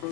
How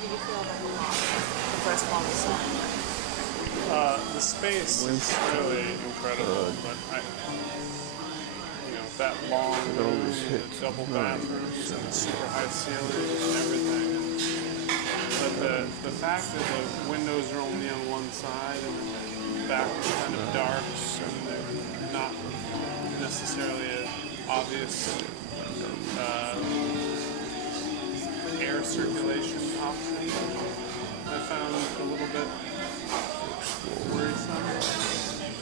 did you feel about the walk? The first one we saw. The space is really incredible, but that long room, the double bathrooms and the super high ceilings and everything. But the fact that the windows are only on one side and the back is kind of dark and they're not necessarily an obvious air circulation option, I found a little bit worrisome.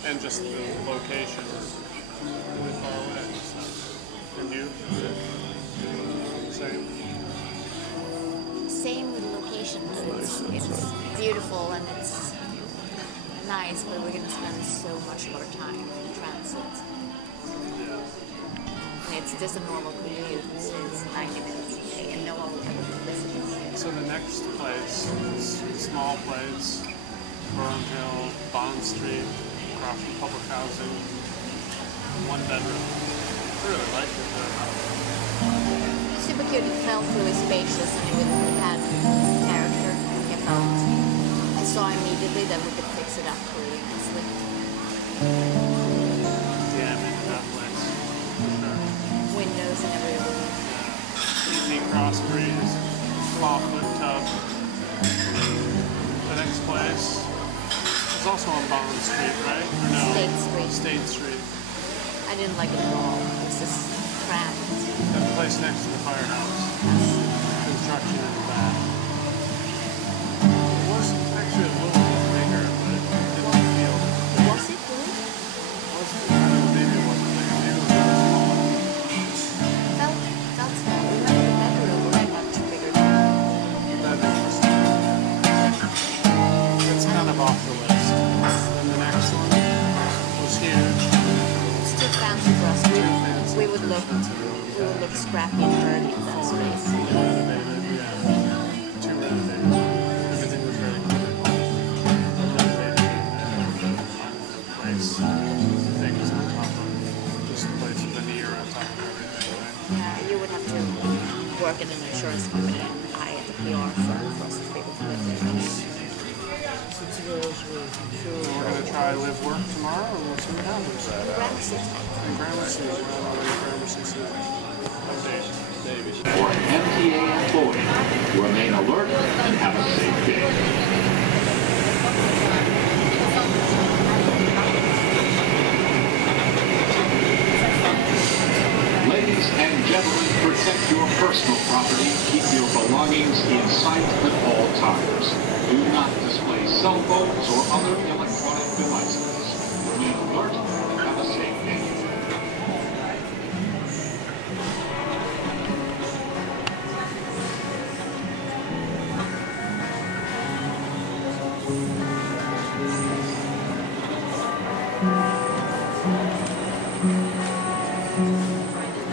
And just the location is really far away. So. And you? Same? Same with the location. It's beautiful and it's nice, but we're going to spend so much more time in transit. Yeah. It's just a normal commute. It's 90 minutes a day, and no one will ever visit us. So the next place is a small place, Burn Hill, Bond Street, across from public housing, 1 bedroom. I really liked it there. Super cute. It felt really spacious, and it had character. I felt. I saw immediately that we could fix it up really nicely. Yeah, I'm into that place. Sure. Windows and everything. Easy cross breeze, clawfoot tub. The next place is also on Bond Street, right? Or no? State Street. State Street. I didn't like it at all. It was just cramped. That place next to the firehouse. Construction in the back. It was actually a little bit bigger, but it didn't feel. Was it good? Maybe it wasn't bigger. Maybe it was really small. Felt small. Remember the bedroom was much bigger than That interesting. It's kind of off the list. And the next one was huge. it's too fancy for us. We would look scrappy and dirty in that space. Renovated, yeah. Too renovated. Everything was very critical. Renovated place. Things on top of just a place of veneer on top of everything, right? Yeah, you would have to work at an insurance company and I at the PR firm for us to be able to live there. We're going to try live work tomorrow and we'll see what happens. Gramercy. In Gramercy, we're on our way to Gramercy soon. Update. Maybe. For MTA employees, remain alert and have a safe day. Ladies and gentlemen, protect your personal property. Keep your belongings in sight at all times. Do not display cell phones or other electronic devices. Remain alert and have a safe day.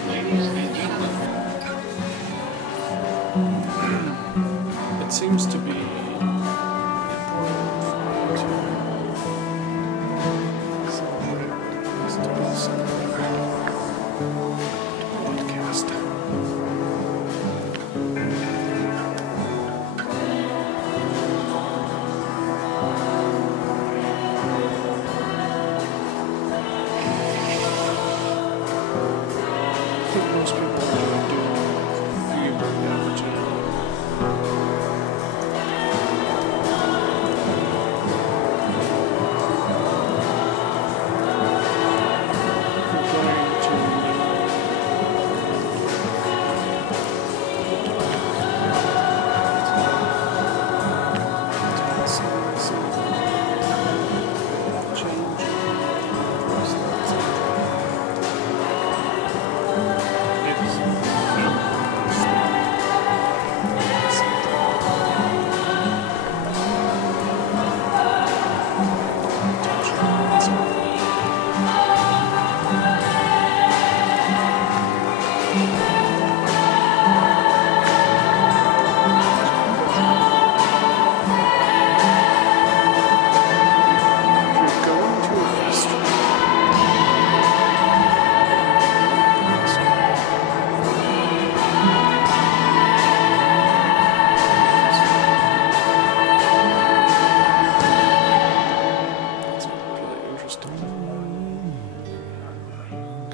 Ladies and gentlemen, It seems to be podcast. I think most people are doing viewable the opportunity. We're going to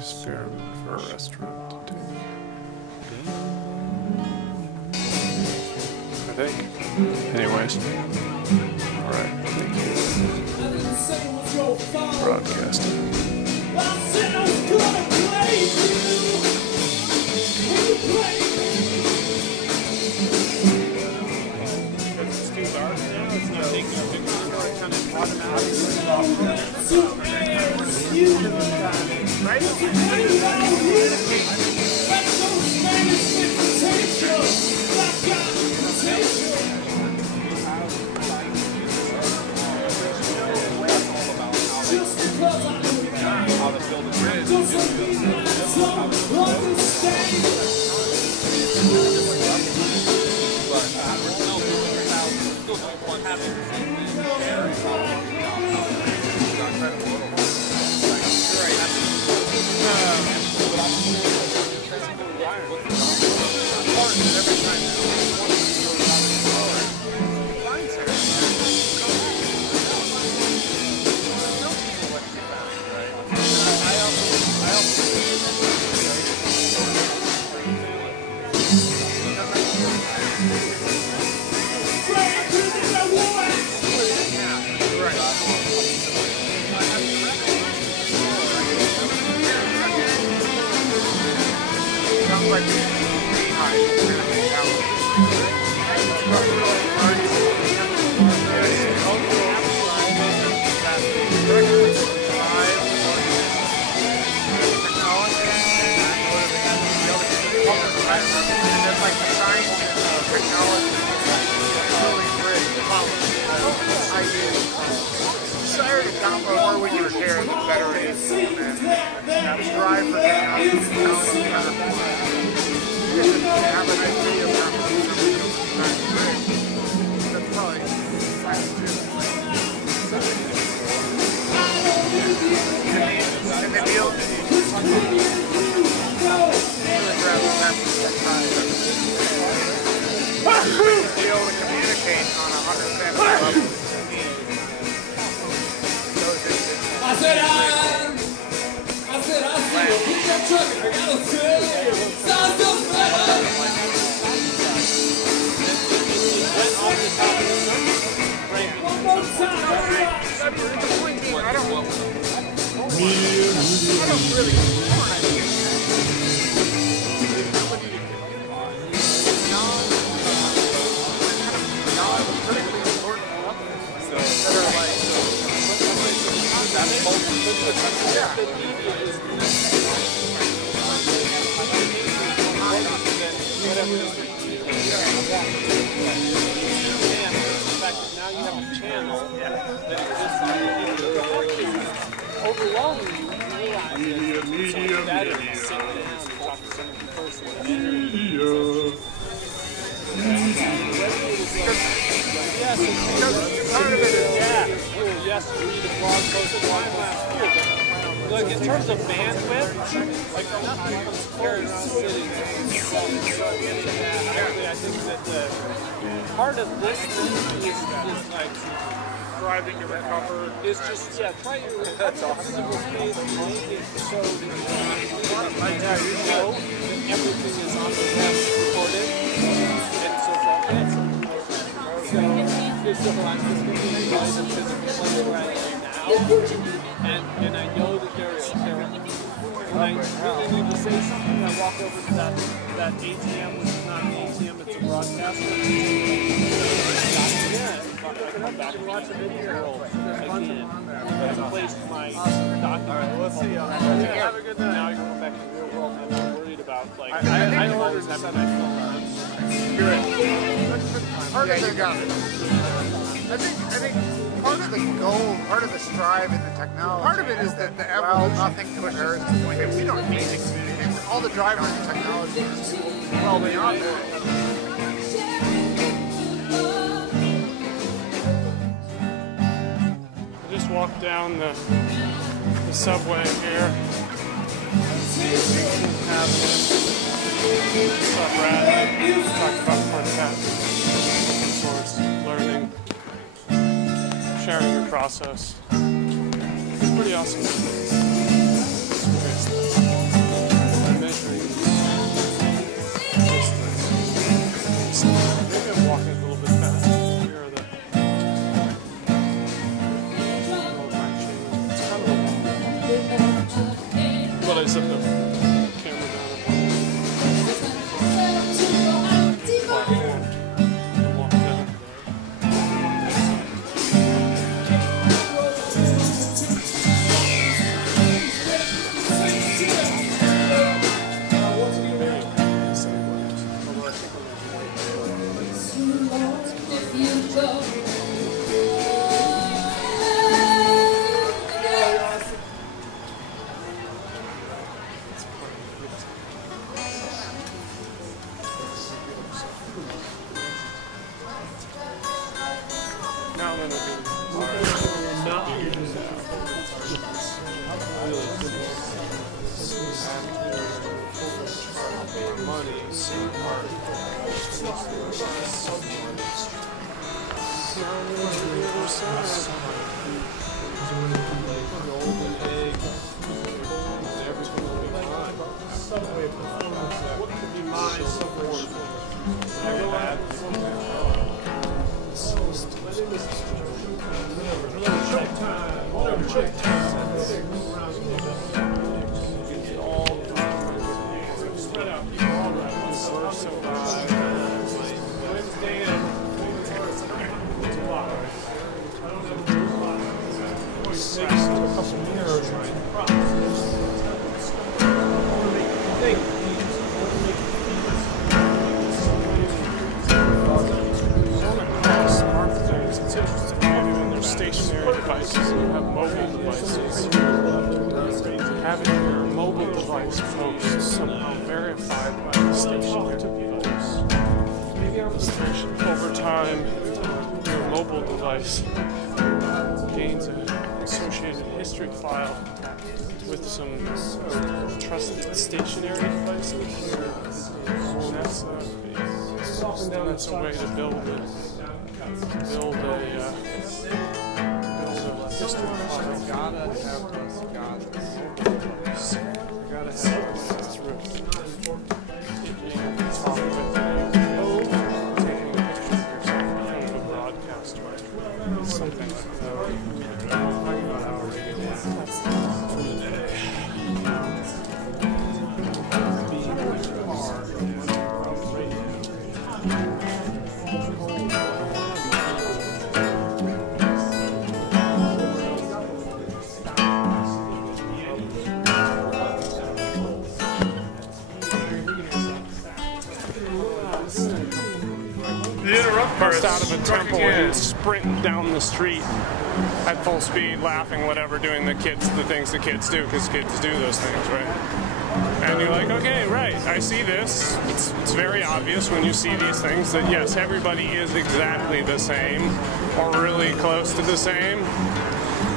experiment for a restaurant to take. I think. Anyways. Alright, thank you. Broadcasting. It's too dark now, it's not taking a picture, it kind of automatically how to build a bridge. Look, in terms of bandwidth, like nothing comes carried around sitting. Actually, I think that the part of this thing is like Driving to recover. It's just try to recover physical space and make it so that you know that everything is on the web recorded and so forth. So I'm just going to utilize a physical place where I am now, and I know that there when I really need to say something, I walk over to that ATM, which is not an ATM, it's a broadcaster. I come back and watch a video again. I've placed my document. Alright, let's see. Have a good night. Now you're going back to the real world and I'm not worried about, like, I always have a nice phone. You're right. Part of the, you got it. I think part of the goal, part of the strive in the technology, part of it is that the evolution, nothing compares to the point that we don't need to communicate. All the drivers and technology is well beyond that. Just walk down the subway here. Subreddit. Talk about Quartet. Sorts, learning, sharing your process. It's pretty awesome. money, same part. Golden egg. Everything will be fine. What could be mine? Very bad. Spread out people all around. So Wednesday and it's a lot. It's interesting. When there's stationary devices and you have mobile devices, having your mobile device post somehow verified by the stationary device. Over time, your mobile device gains an associated history file with some trusted stationary devices. And that's a way to build a history file. Gotta have those through. Talk with taking a picture of yourself in front of a broadcast, right? Something like that. Talking about how radio works. Burst out of a temple and sprint down the street at full speed, laughing, whatever, doing the things the kids do, because kids do those things, right? And you're like, okay, right, I see this. It's very obvious when you see these things that, yes, everybody is exactly the same, or really close to the same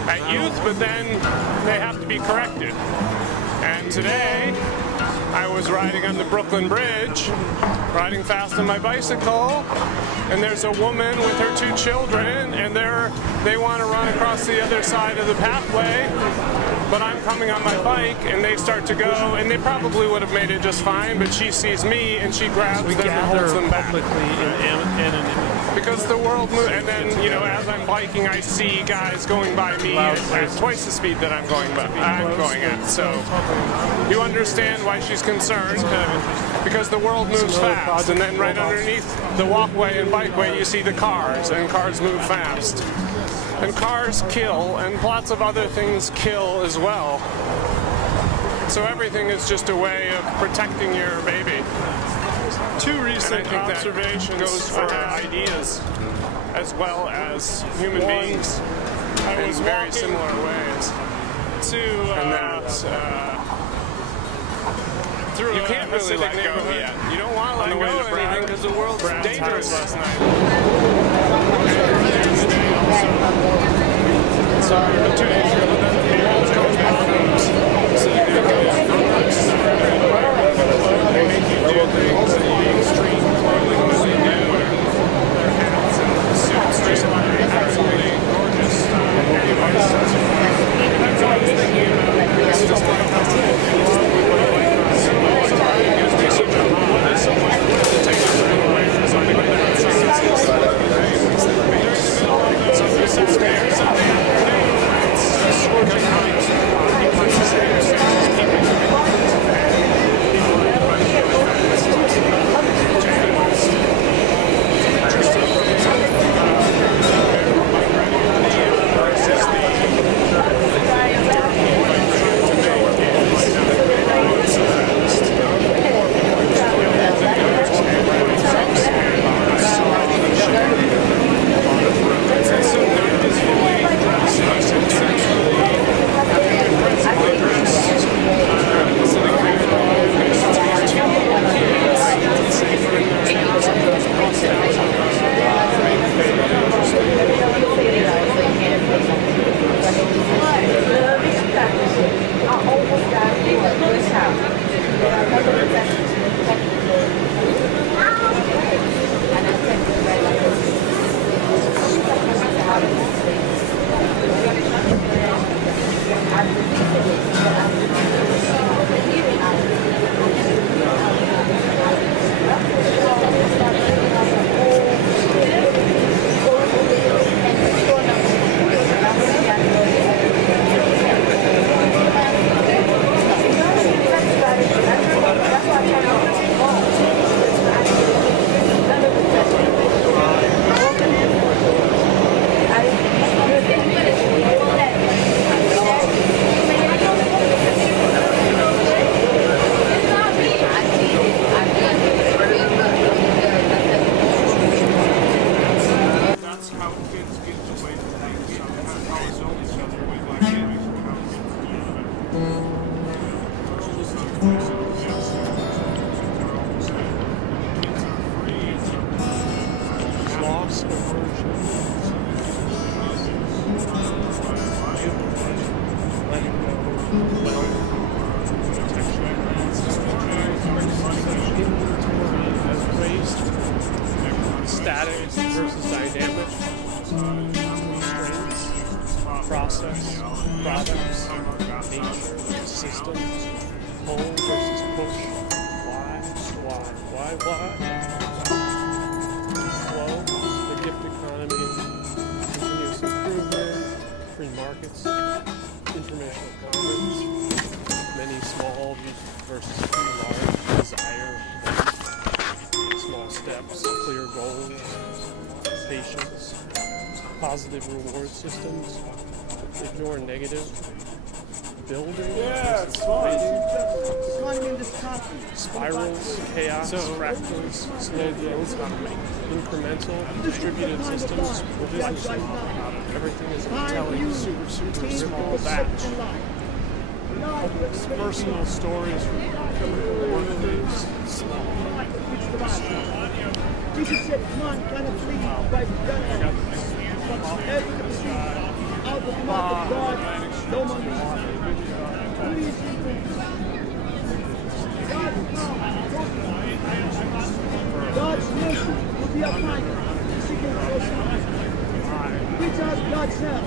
at youth, but then they have to be corrected. And today, I was riding on the Brooklyn Bridge, riding fast on my bicycle, and there's a woman with her 2 children, and they want to run across the other side of the pathway, but I'm coming on my bike, and they start to go, and they probably would have made it just fine, but she sees me, and she grabs them and holds them back. Because the world moves, and then, you know, as I'm biking, I see guys going by me at twice the speed that I'm going at. So you understand why she's concerned, because the world moves fast, and then right underneath the walkway and bikeway, you see the cars, and cars move fast. And cars kill, and lots of other things kill as well. So everything is just a way of protecting your baby. 2 recent observations goes for ideas as well as human beings in very similar ways. And that you can't really let go yet. You don't want to let go of anything because the world's dangerous last night. Sorry, but 2 days ago, the world's going back homes. So you can go they make you do things that you extreme clothing when they do. Their hats and suits just absolutely gorgeous. That's what I was thinking about. It's just like how so much gives me such a high. There's so much to take us away from something like that. During the middle of something Saturday or something afternoon, it's scorching systems, pull versus push, why, flow, the gift economy, continuous improvement, free markets, informational commons, many small versus few large, desire, small steps, clear goals, patience, positive reward systems, ignore negative, building, spirals, chaos, fractals, slow growth, incremental, distributed systems, business model. Everything is telling super small batch. Personal stories from workplace, small. Jesus said, come on, kind of please, but every out of the mouth of God, no man leaves. What do you think? God's mercy will be upon you. Reach out God's help.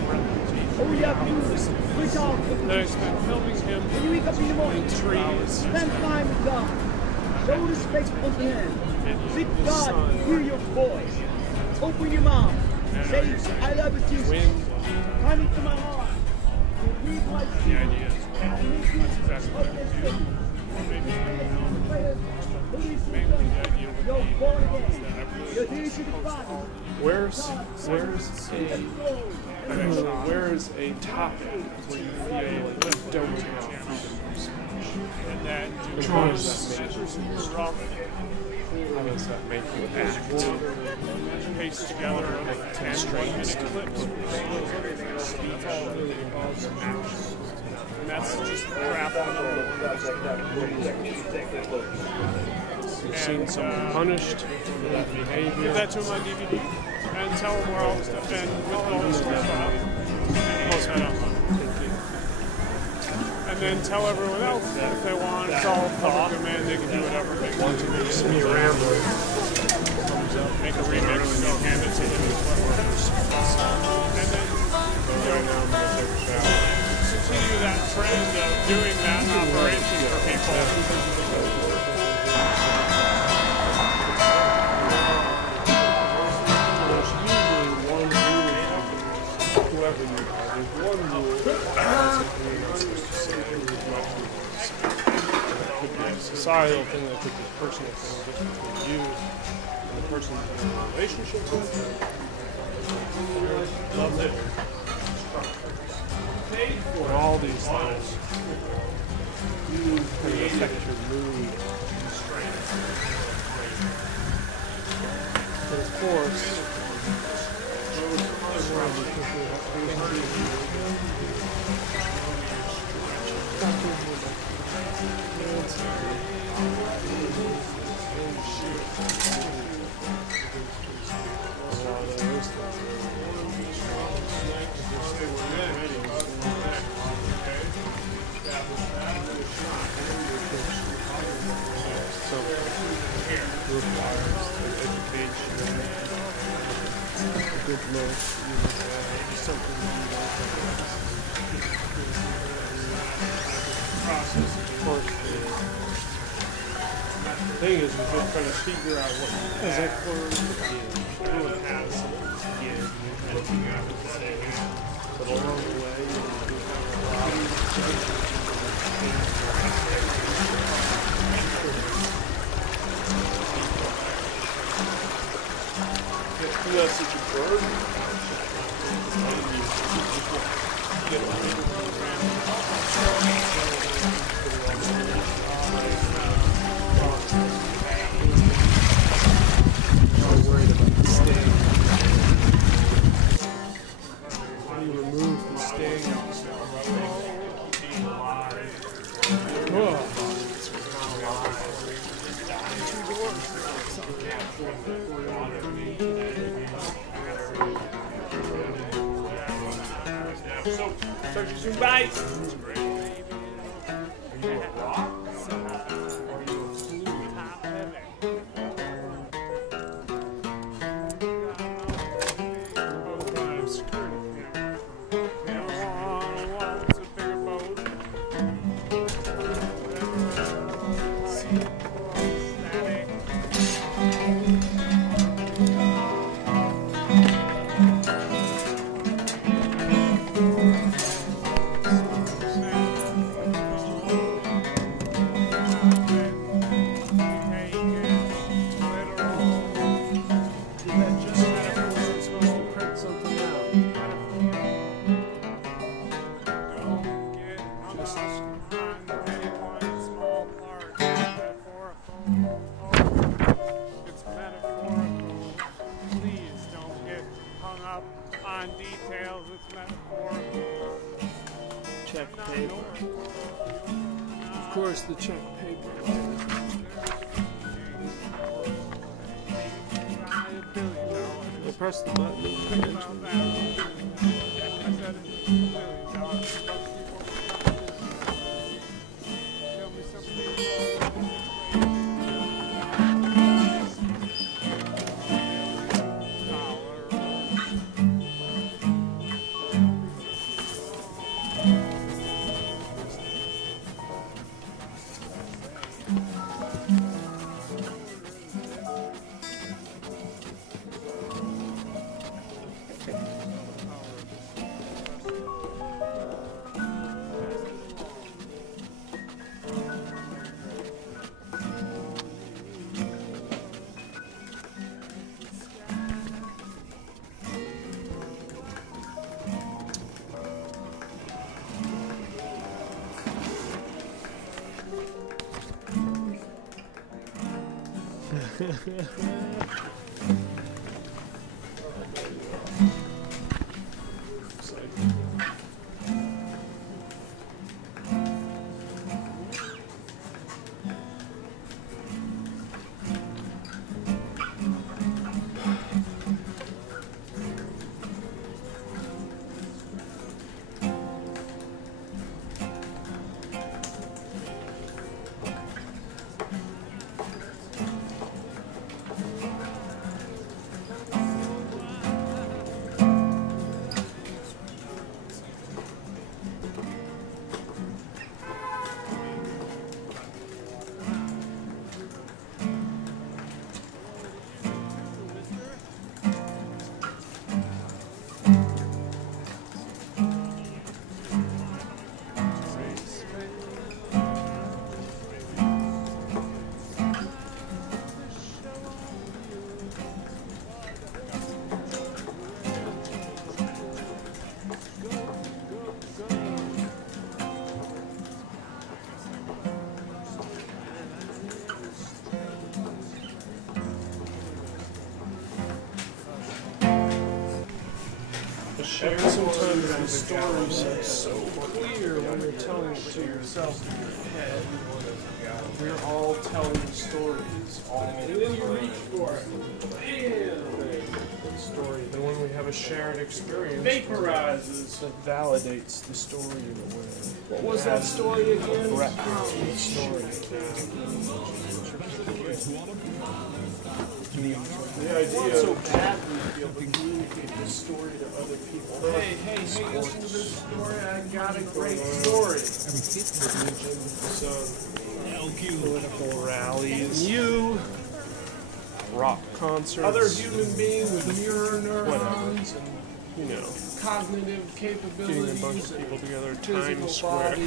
All you have to do is reach out. Then I spent filming him when you wake up in the morning, trees. Spend time with God. Show respect unto Him. Seek God, hear your voice. Open your mouth. Say, I love you, Jesus. Come into my heart. Read my sin. And make you you're born again. You're here to the Father. Where's a topic where you feel like you don't have freedom of speech? And that how does that make you act? Paste together like 10 1-minute clips. That's all it really involves action. And that's just crap on the You've seen someone punished for that behavior. Give that to him on DVD and tell him where all the stuff and with all the stuff on. Post that online. And then tell everyone else that if they want, it's all public domain, they can do whatever they want to. See me around. Make a remix and go hand it to him. And then continue that trend of doing that operation for people. Whoever you are, there's one rule that's you're not supposed to say. There's could be a societal thing, that could be a personal thing just between you and the person you're in a relationship with. Love it. And all these things can affect your mood. But of course, good look, something process, of course. The thing is, we're just trying to figure out what you have to give. Everyone has something to give, and looking at it and saying, but along the way, you have a lot of that's such a burden. I'm worried about the sting. How do you remove the sting? So, talk to you soon. Bye. On details, it's metaphorical. Check paper. Of course, the check paper. I press the button. Sometimes the stories are so clear when you're telling it to yourself in your head. We're all telling stories all the time. Story. Then when we have a shared experience, vaporizes, that validates the story in a way. What was that story again? The story. The idea so badly to be able to communicate this story to other people. Hey, listen to this story. I got a great story. Some political rallies. You. Rock concerts. Other human beings with mirror neurons and, you know, cognitive capabilities. Getting a bunch of people together at Times Square.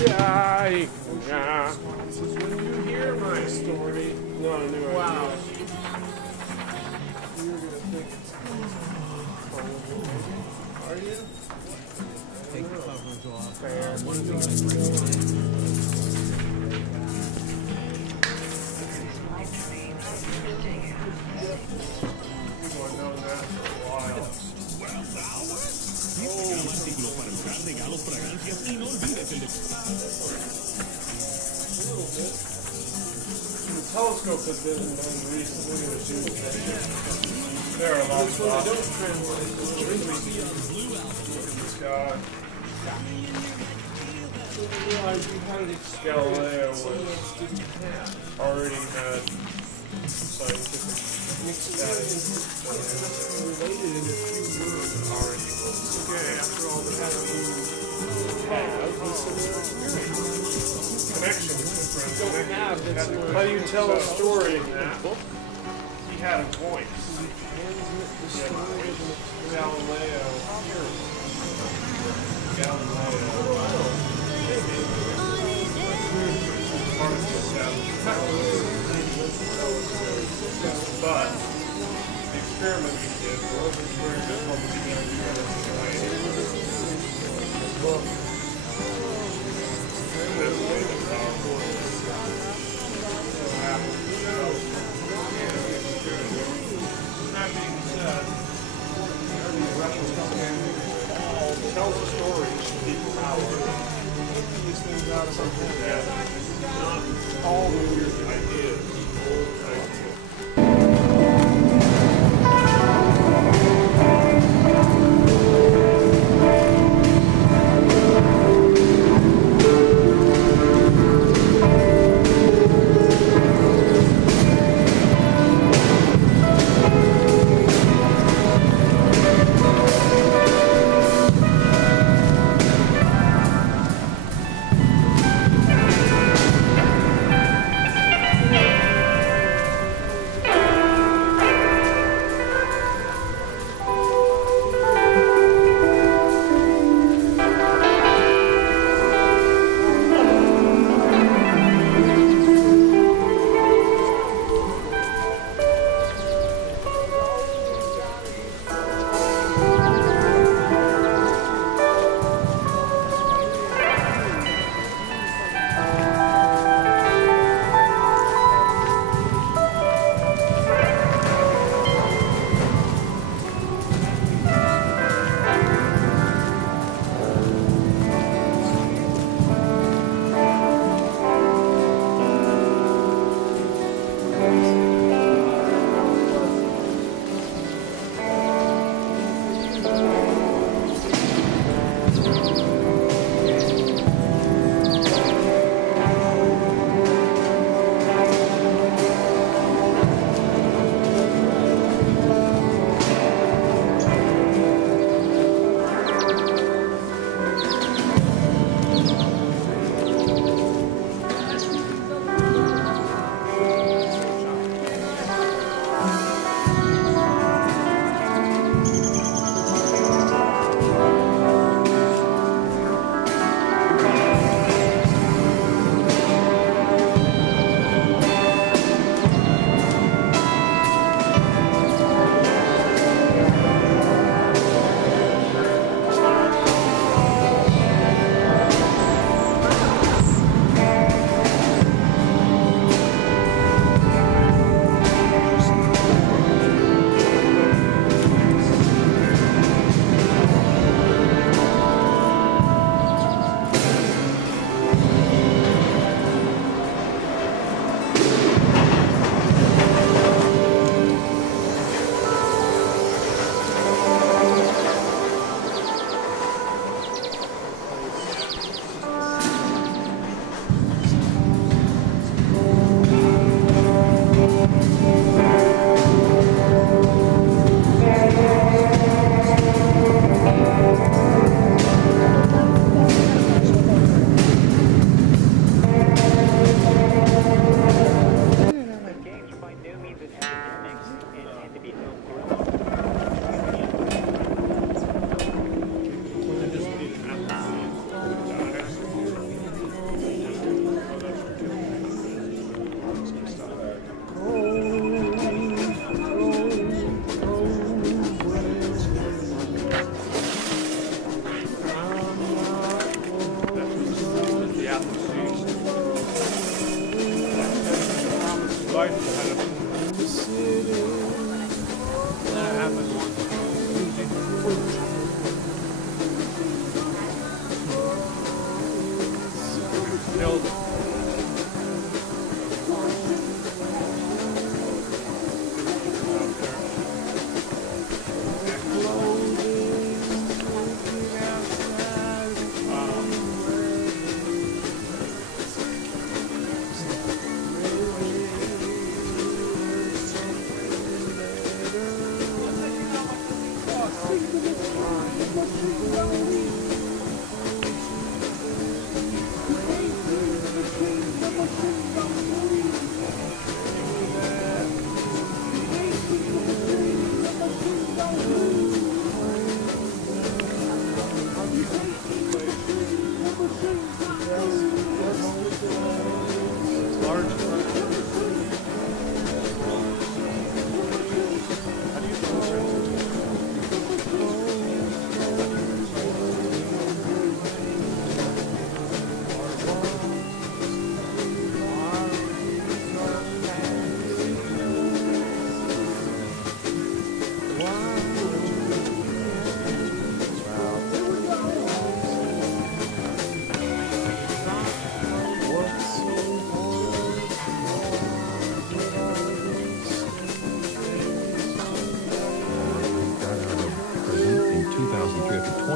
Yeah. When you hear my story, not a new idea. Wow. You're going to think it's are you? Take the covers off. Fair. What are these? People have known that for a while. The telescope has been done recently with there are lots of options. The sky. Galileo already had scientific status. Related in a few words already. Okay, after all that, have a similar experience. Connection with friends. don't have that's in How do you tell a story in that book? He had a voice. Galileo. But the experiment we did was very difficult to begin to do that in this way. This way the powerful that being said, tells a story to people power. These things out of something together. Not all the weird ideas.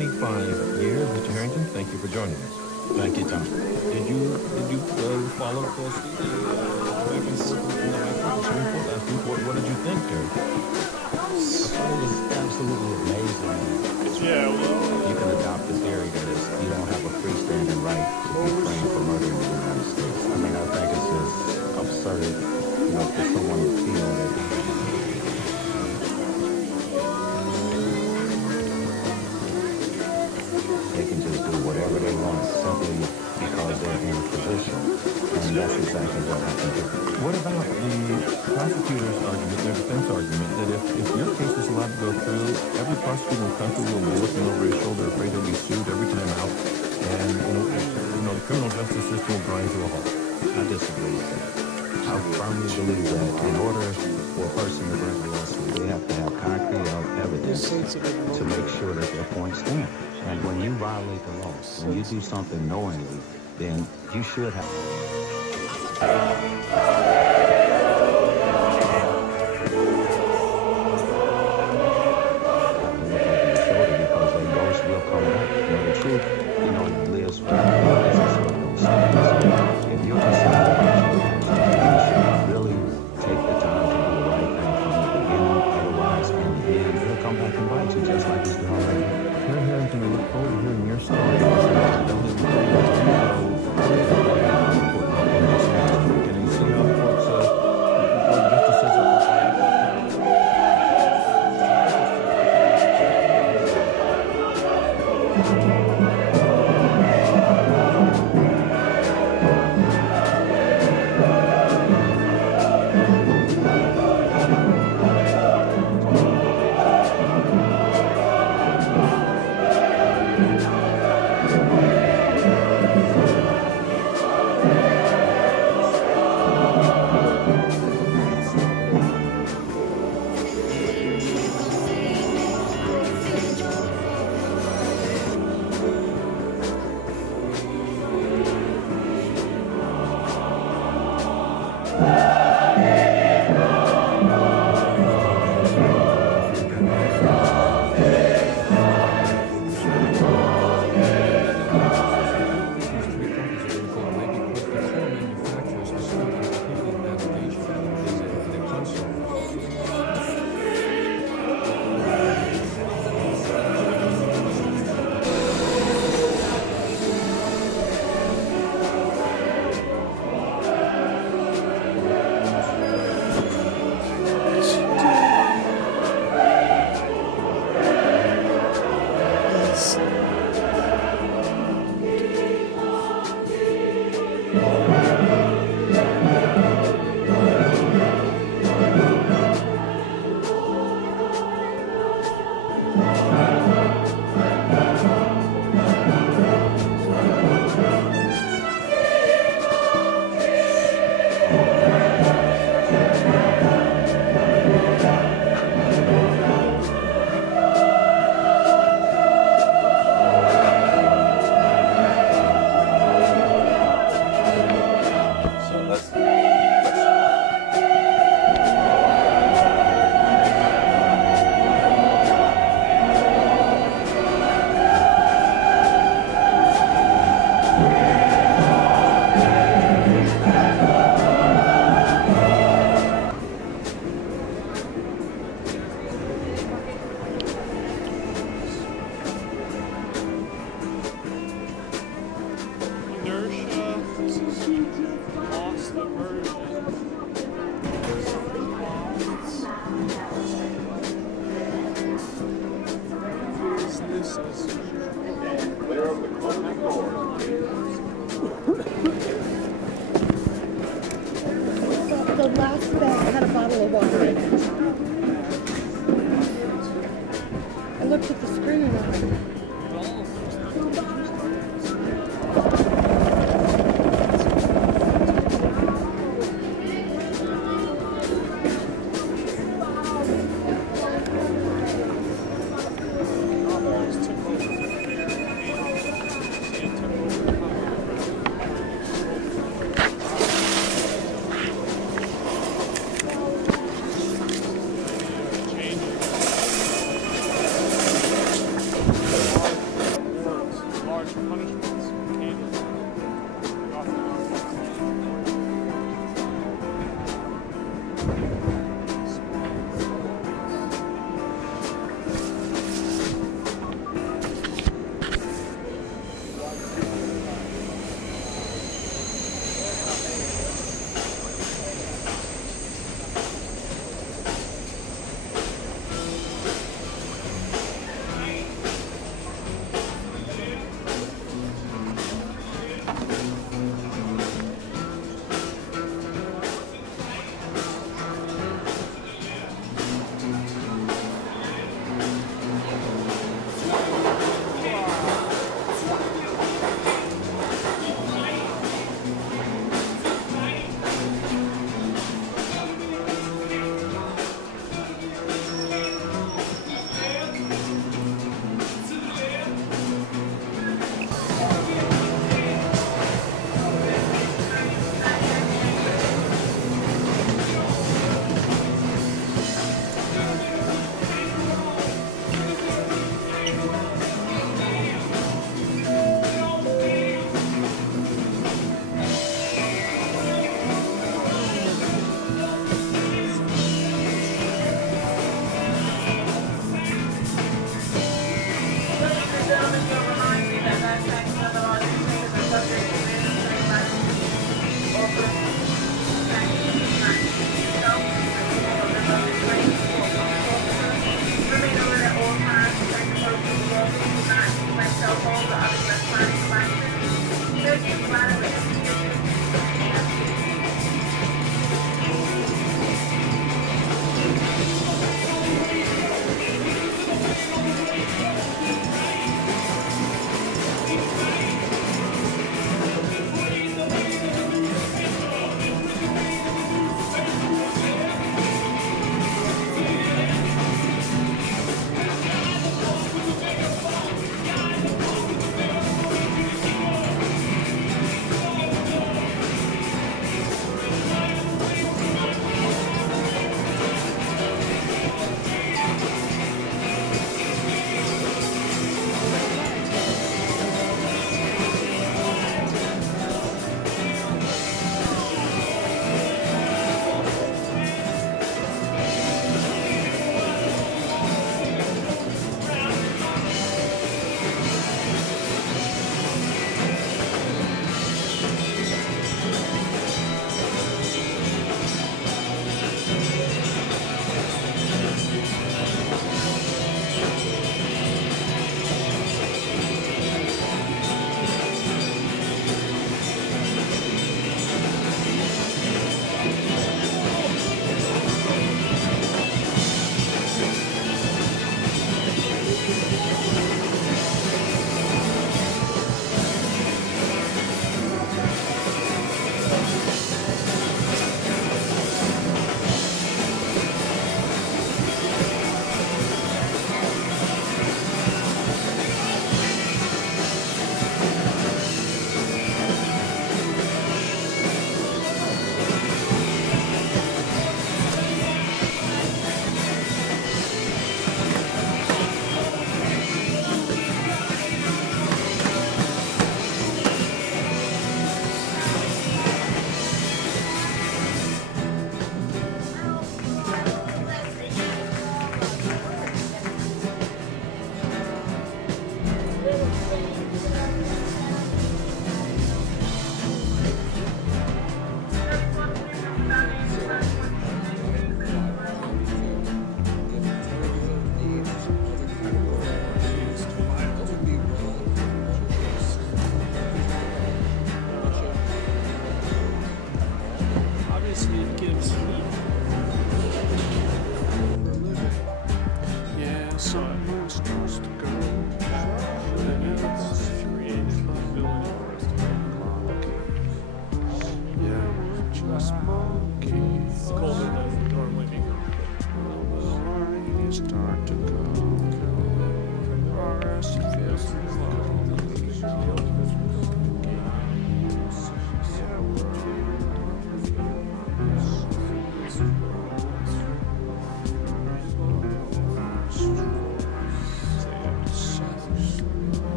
25 years. Mr. Harrington, thank you for joining us. Thank you, Tom. Did you follow closely the back and forth in the High Court, Supreme Court last week? What did you think, Terry? I thought it was absolutely amazing. Yeah, well, You can adopt the theory that you don't have a freestanding right to be framed for murder in the United States. I mean, I think it's just absurd, for someone to feel that they can just do whatever they want simply because they're in a position. And that's exactly what happened here. What about the prosecutor's argument, their defense argument, that if your case is allowed to go through, every prosecutor in the country will be looking over his shoulder, afraid they'll be sued every time out, and the criminal justice system will grind to a halt? I disagree with that. I firmly believe that in order for a person to bring a lawsuit, they have to have concrete evidence to make sure that their point stands. And when you violate the law, when you do something knowingly, then you should have. Because that ghost will come back. The truth, lives forever. If you're concerned about your actions, you should really take the time to do the right thing from the beginning. Otherwise, in the end, it'll come back and bite you just like it's done already. Terry Harrington, I look forward to hearing your story. Don't leave me alone. Can you see how folks, justices are The last bag had a bottle of water in it. I looked at the screen on it.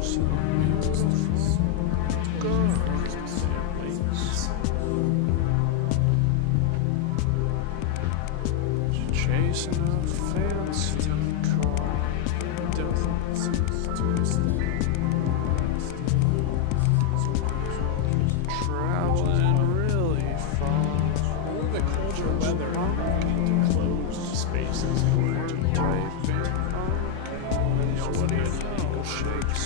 So Shakespeare.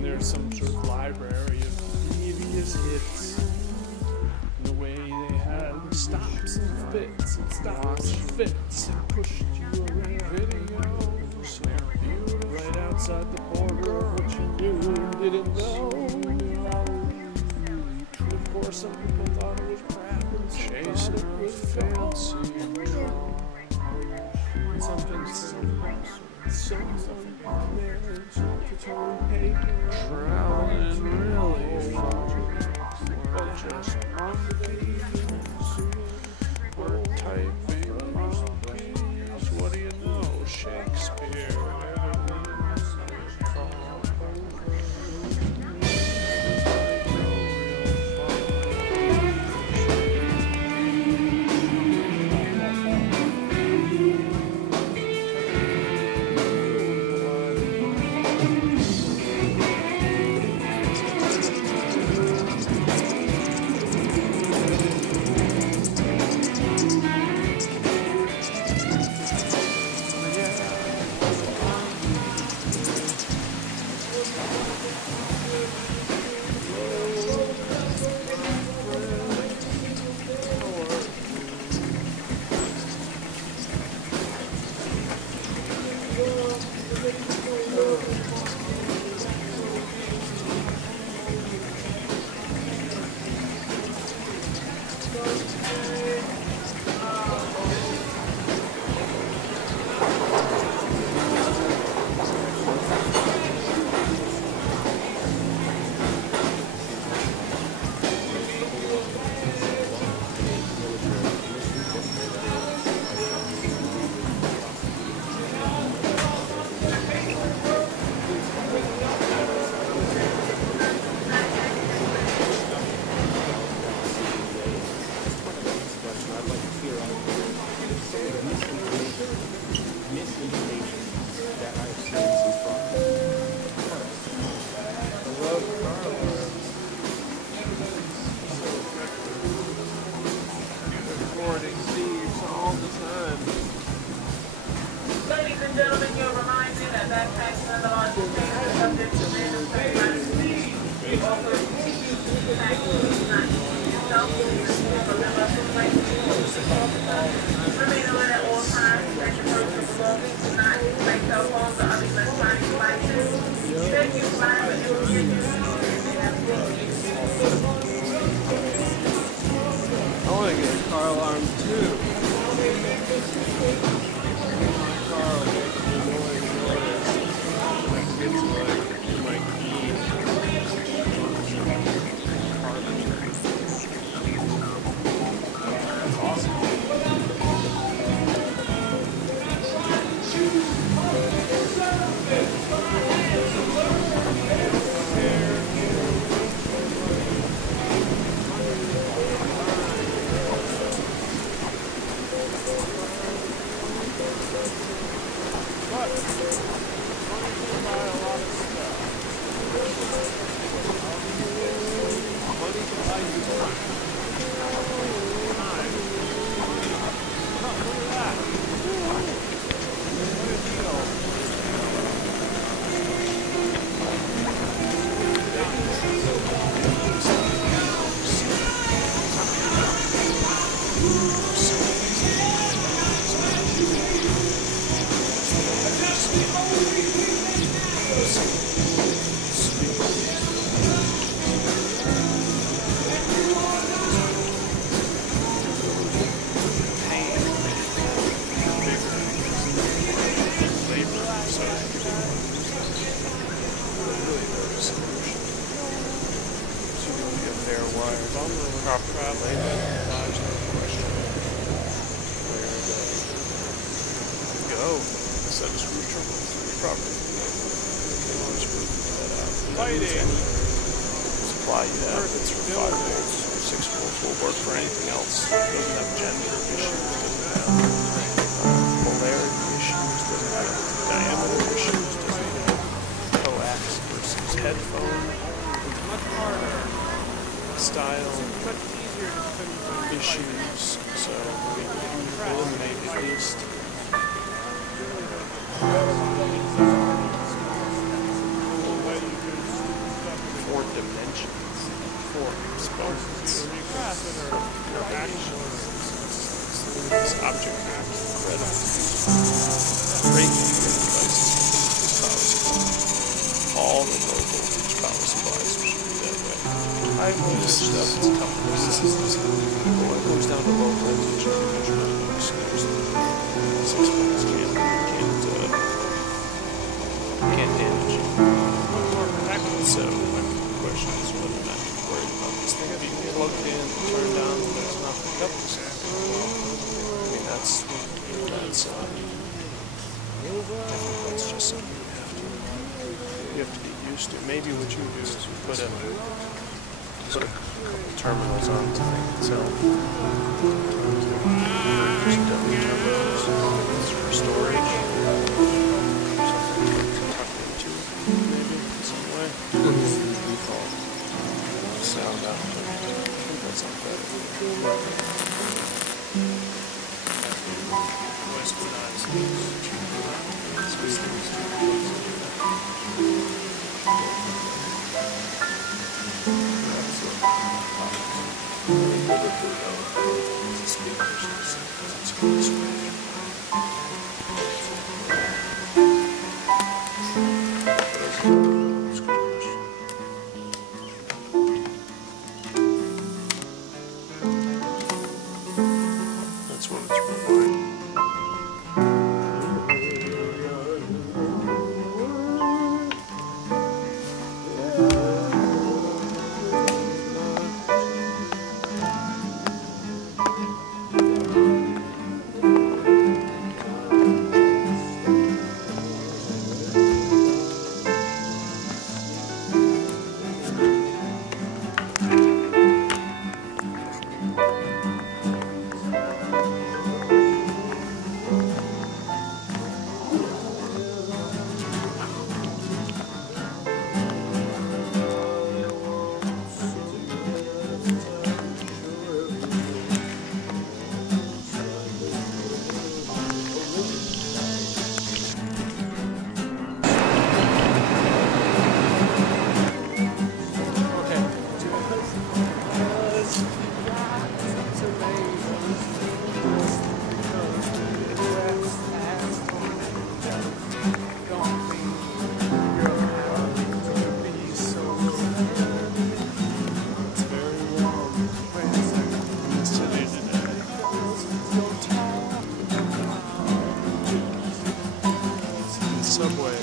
There's some sort of library of previous hits. And the way they had stops and fits and stops and fits and pushed you around videos. Right outside the border of what you knew and didn't know. And of course, some people thought it was crap and chasing it with fancy cars. Something managed to turn paper drowning really far. But just monkeys, or typing monkeys. What do you know? Shakespeare. Go. Set a screw terminal through your property. fighting. Supply you have it's for 5 volts, 6 volts will work for anything else. It doesn't have gender issues, doesn't have polarity issues, doesn't have diameter issues, doesn't have coax versus headphone. It's much harder. Style Much easier to pinpoint issues, so we eliminate at least 4 dimensions, 4 exponents of actions. This object map is incredible. Great devices this power supply. All the low voltage power supplies should be that way. High voltage stuff is tough. When it comes down to low voltage, there's really no excuse. 6 volts can't damage you. So my question is whether or not you're worried about this thing being plugged in, turned on, and there's not the couples. I mean, that's just something you have to get used to. Maybe what you do is you put a couple terminals on the thing itself. Use dummy terminals for storage. Sound out. I think that's not bad. That's what it's for. Subway.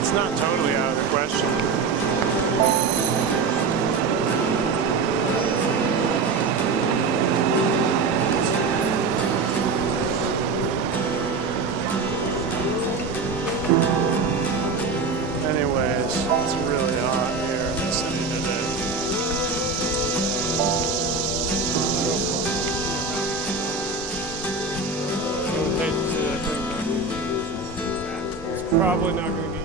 It's not totally out of the question. Anyway. It's really hot here in the city today. I would hate to see that thing. It's probably not going to get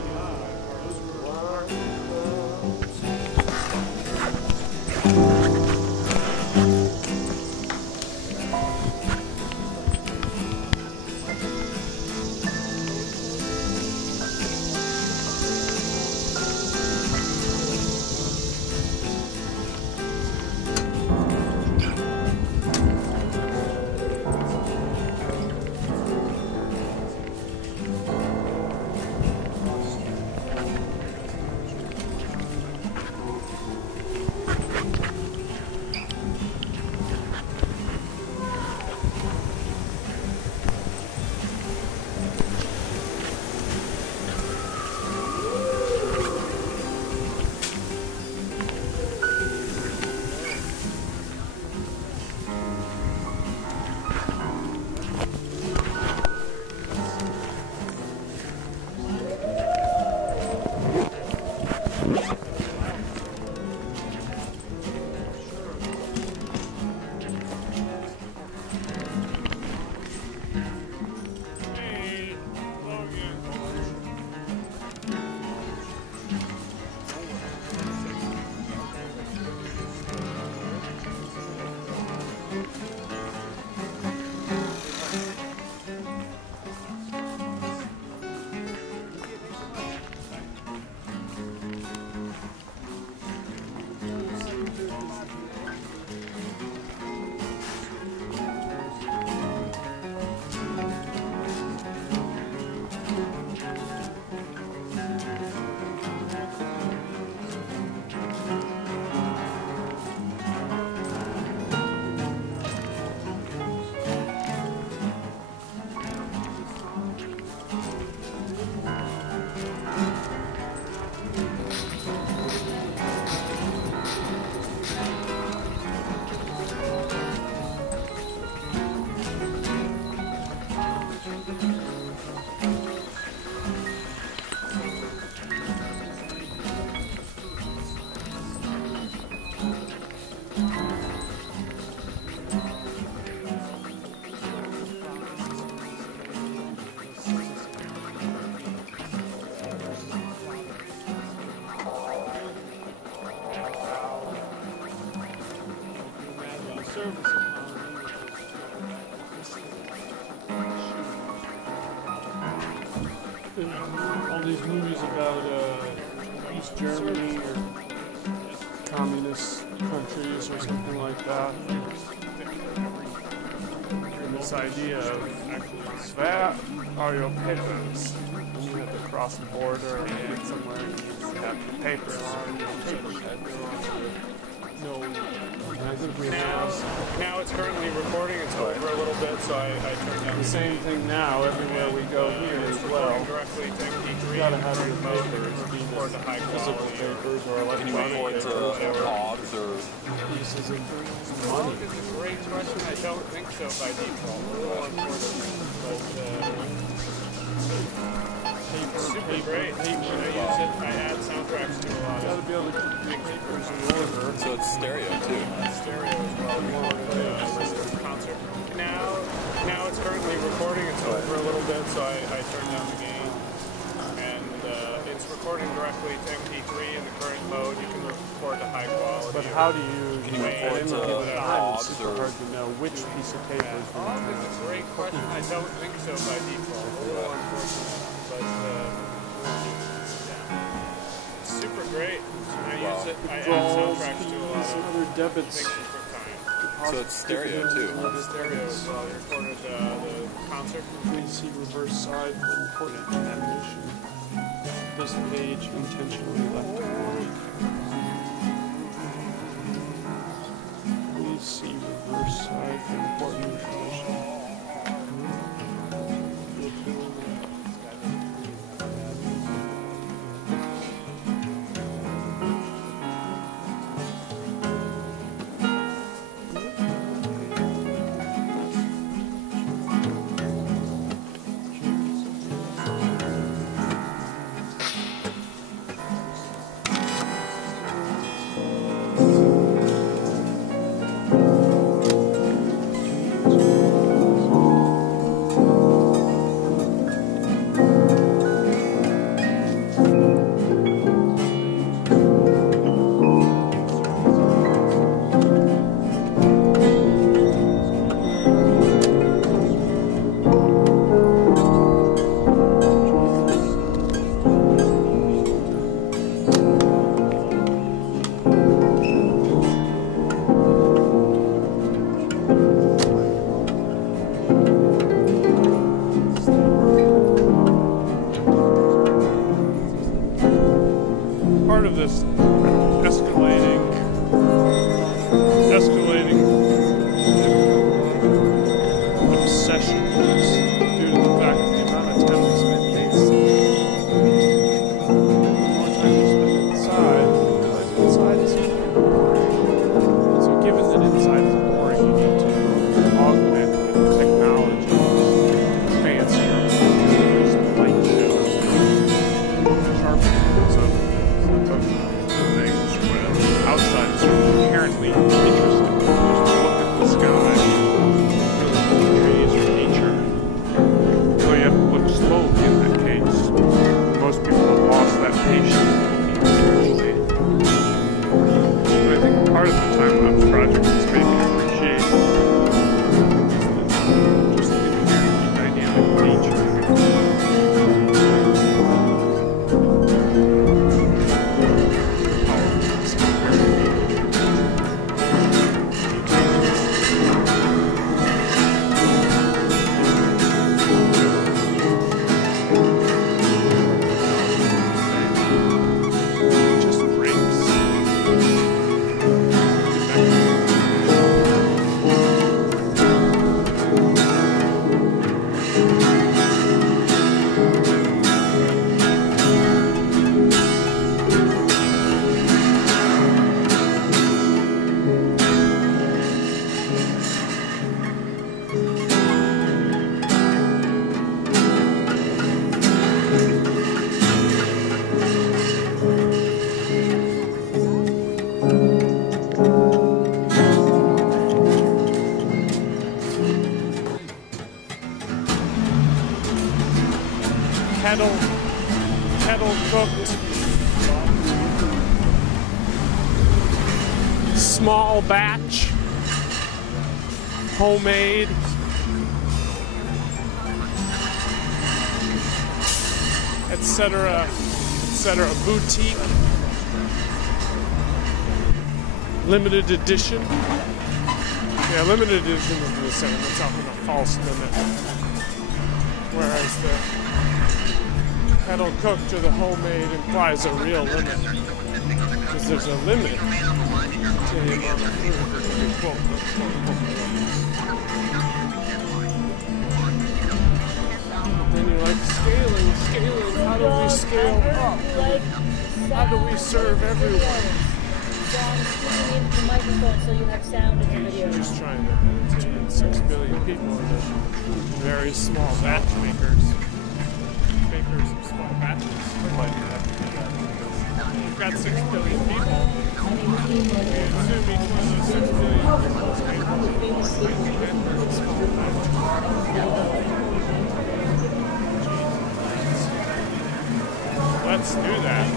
all these movies about East Germany or communist countries or something like that. And this idea of that are your papers. You have to cross the border and get somewhere and you have your papers. No, I think we now it's currently recording. It's over a little bit, so I turned down. The same thing now everywhere we go here as well. Directly to MP3. You gotta have your papers, or the high physical papers, or electronic papers, or hogs, or pieces of money. It's a great question. I don't think so by default. More important, super great. I use it. I add soundtracks to a lot of. You gotta be able to make papers in order. So it's stereo too. Stereo as well. Concert. Now it's currently recording. It's over a little bit, so I turned down the gain, and it's recording directly to MP3 in the current mode. You can record to high quality. But how do you record to hogs? It's super hard to know which piece of paper is recorded. It's a great question. I don't think so by default. But it's super great. I use it. I add soundtracks to a lot of other debits. So it's stereo too. It's stereo as well. You recorded the concert. Please see reverse side for important animation. This page intentionally left behind. Please see reverse side for important information. of this escalating obsession is due to the fact that the amount of time we spend inside, inside is boring. So given that inside is boring, you need to augment with technology, fancier, light shows, sharpening some things, whatever. Outside is inherently interesting. Just look at the sky, trees, or nature. So you have to look slowly in that case. Most people have lost that patience looking slowly. But I think part of the time-lapse project is making me appreciate just the inherently dynamic nature. Kettle cooked, small batch, homemade, etc., boutique, limited edition. Yeah, limited edition is the same. It's often a false limit, whereas the kettle cooked or the homemade implies a real limit, because there's a limit to the amount of food that can be cooked. Then you're like, scaling, how do we scale up? How do we serve everyone? The microphone so you have sound in the video. You're just trying to entertain 6 billion people into very small batch makers. Bakers of small batches. We've got 6 billion people. We assume each one of those 6 billion people is able to make small batches. Let's do that.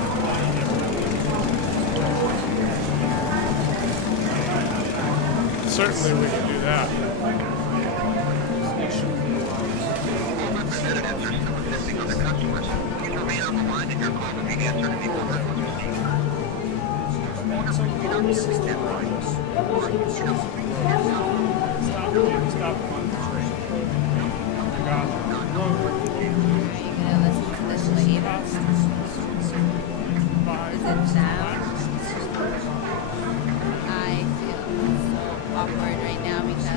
Certainly we can do that. Stop on the train. I got it. Is it sound? I feel so awkward right now because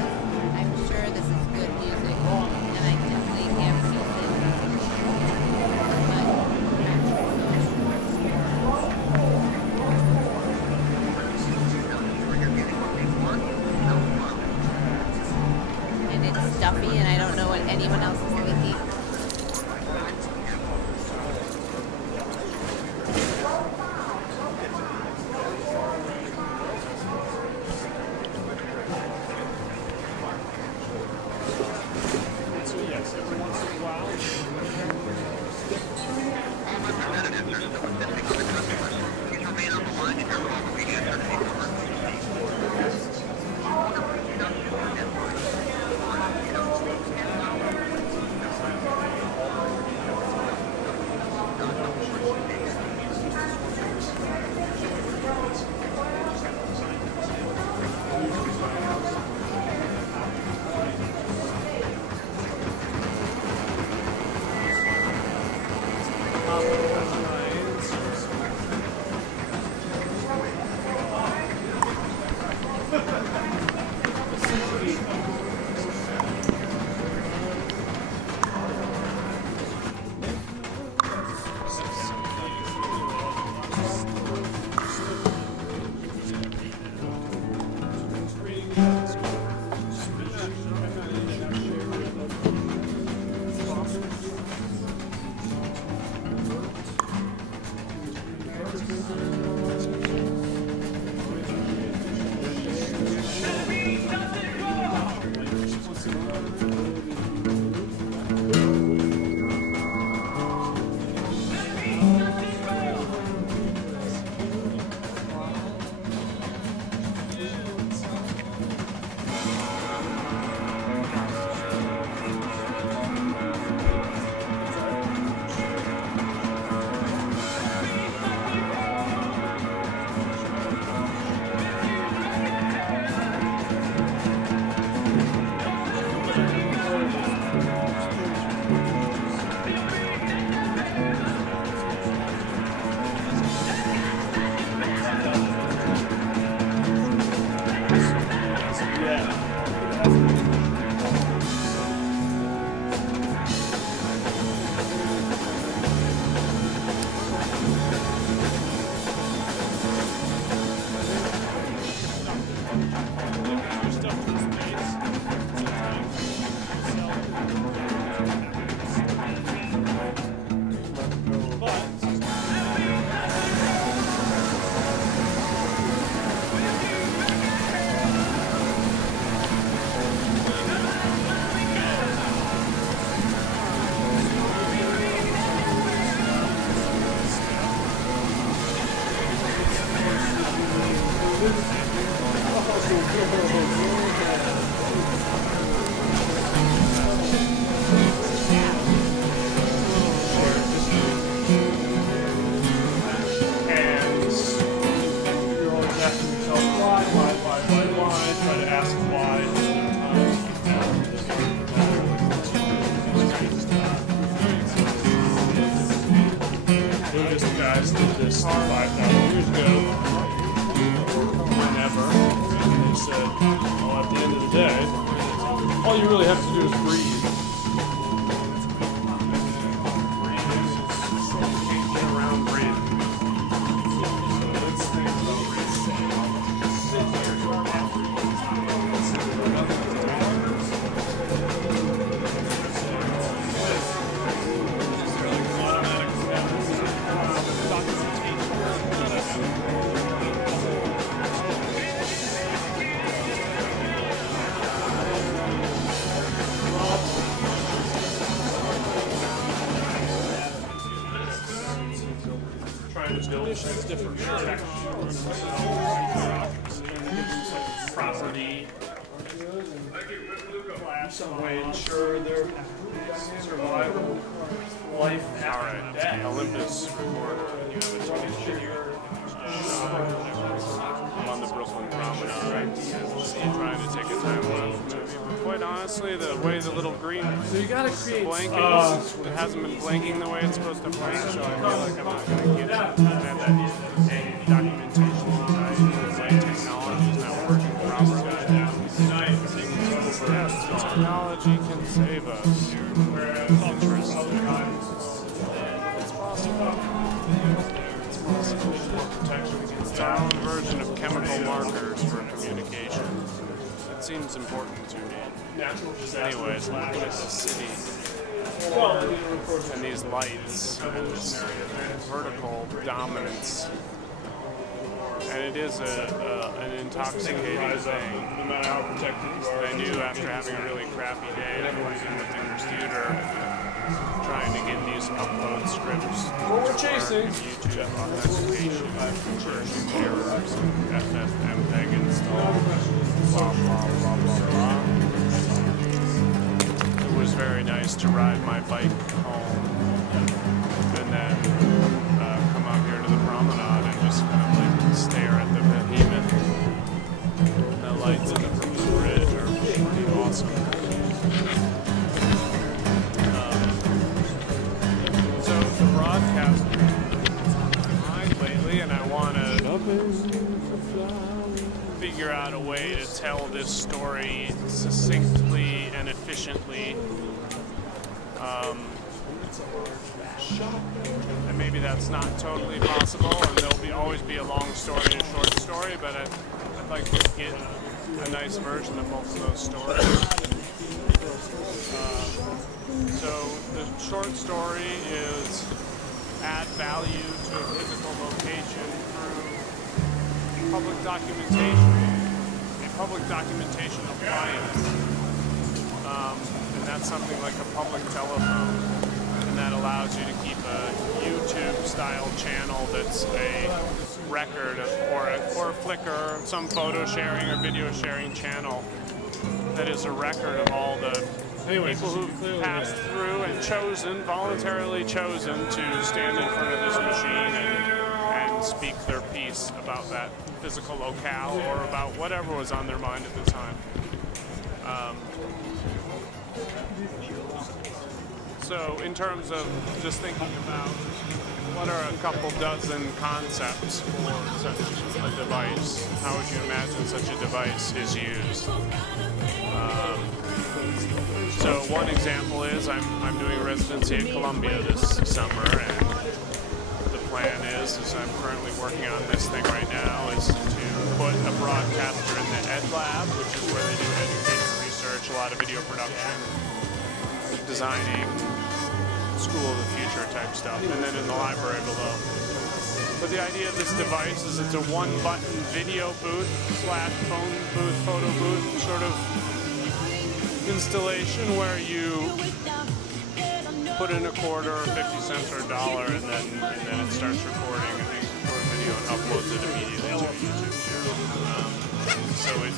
I'm sure this is good music and I definitely can't see it. And it's stuffy and I don't know what anyone else is Try to ask why. Buddhist guys did this 5,000 years ago. Whenever. They said, well, at the end of the day, all you really have to do is breathe. Get around breathing. So let's think about breathing. Conditions, different property, some way ensure their survival, life after death. Olympus recorder, you have a television here. I'm on the Brooklyn Promenade, trying to take a time-lapse movie. But quite honestly, the way the little green blank is, it hasn't been blinking the way it's supposed to blink, so I feel like I'm not going to get it. And that documentation, right? Technology is not working properly. Yes, technology can save us. Interesting. It's possible. It's our own version of chemical markers for communication. It seems important to me. Anyways, look at the city. And these lights and this vertical dominance. And it is an intoxicating thing. No matter how protected you are. I knew after having a really crappy day of working with the computer, trying to get these upload scripts. What we're chasing. YouTube authentication, conversion errors, FFmpeg install, blah, blah, blah, blah, blah. It was very nice to ride my bike home and then come out here to the promenade and just kind of like stare at the behemoth. The lights in the Brooklyn Bridge are pretty awesome. So the broadcast mind lately, and I want to figure out a way to tell this story succinctly and efficiently. And maybe that's not totally possible, and there'll always be a long story and a short story, but I'd like to get a nice version of both of those stories. So the short story is add value to a physical location through public documentation, a public documentation appliance, and that's something like a public telephone. And that allows you to keep a YouTube-style channel that's a record of, or a Flickr, some photo sharing or video sharing channel that is a record of all the people who've passed through and voluntarily chosen to stand in front of this machine and speak their piece about that physical locale or about whatever was on their mind at the time. So in terms of just thinking about what are a couple dozen concepts for such a device, how would you imagine such a device is used? So one example is I'm doing a residency at Columbia this summer, and the plan is I'm currently working on this thing right now, is to put a broadcaster in the Ed Lab, which is where they do education research, a lot of video production, designing, school of the future type stuff, and then in the library below. But the idea of this device is it's a one-button video booth / phone booth, photo booth sort of installation where you put in a quarter, 50 cents, or $1, and then it starts recording, and they record video in uploads it immediately to a YouTube channel. So it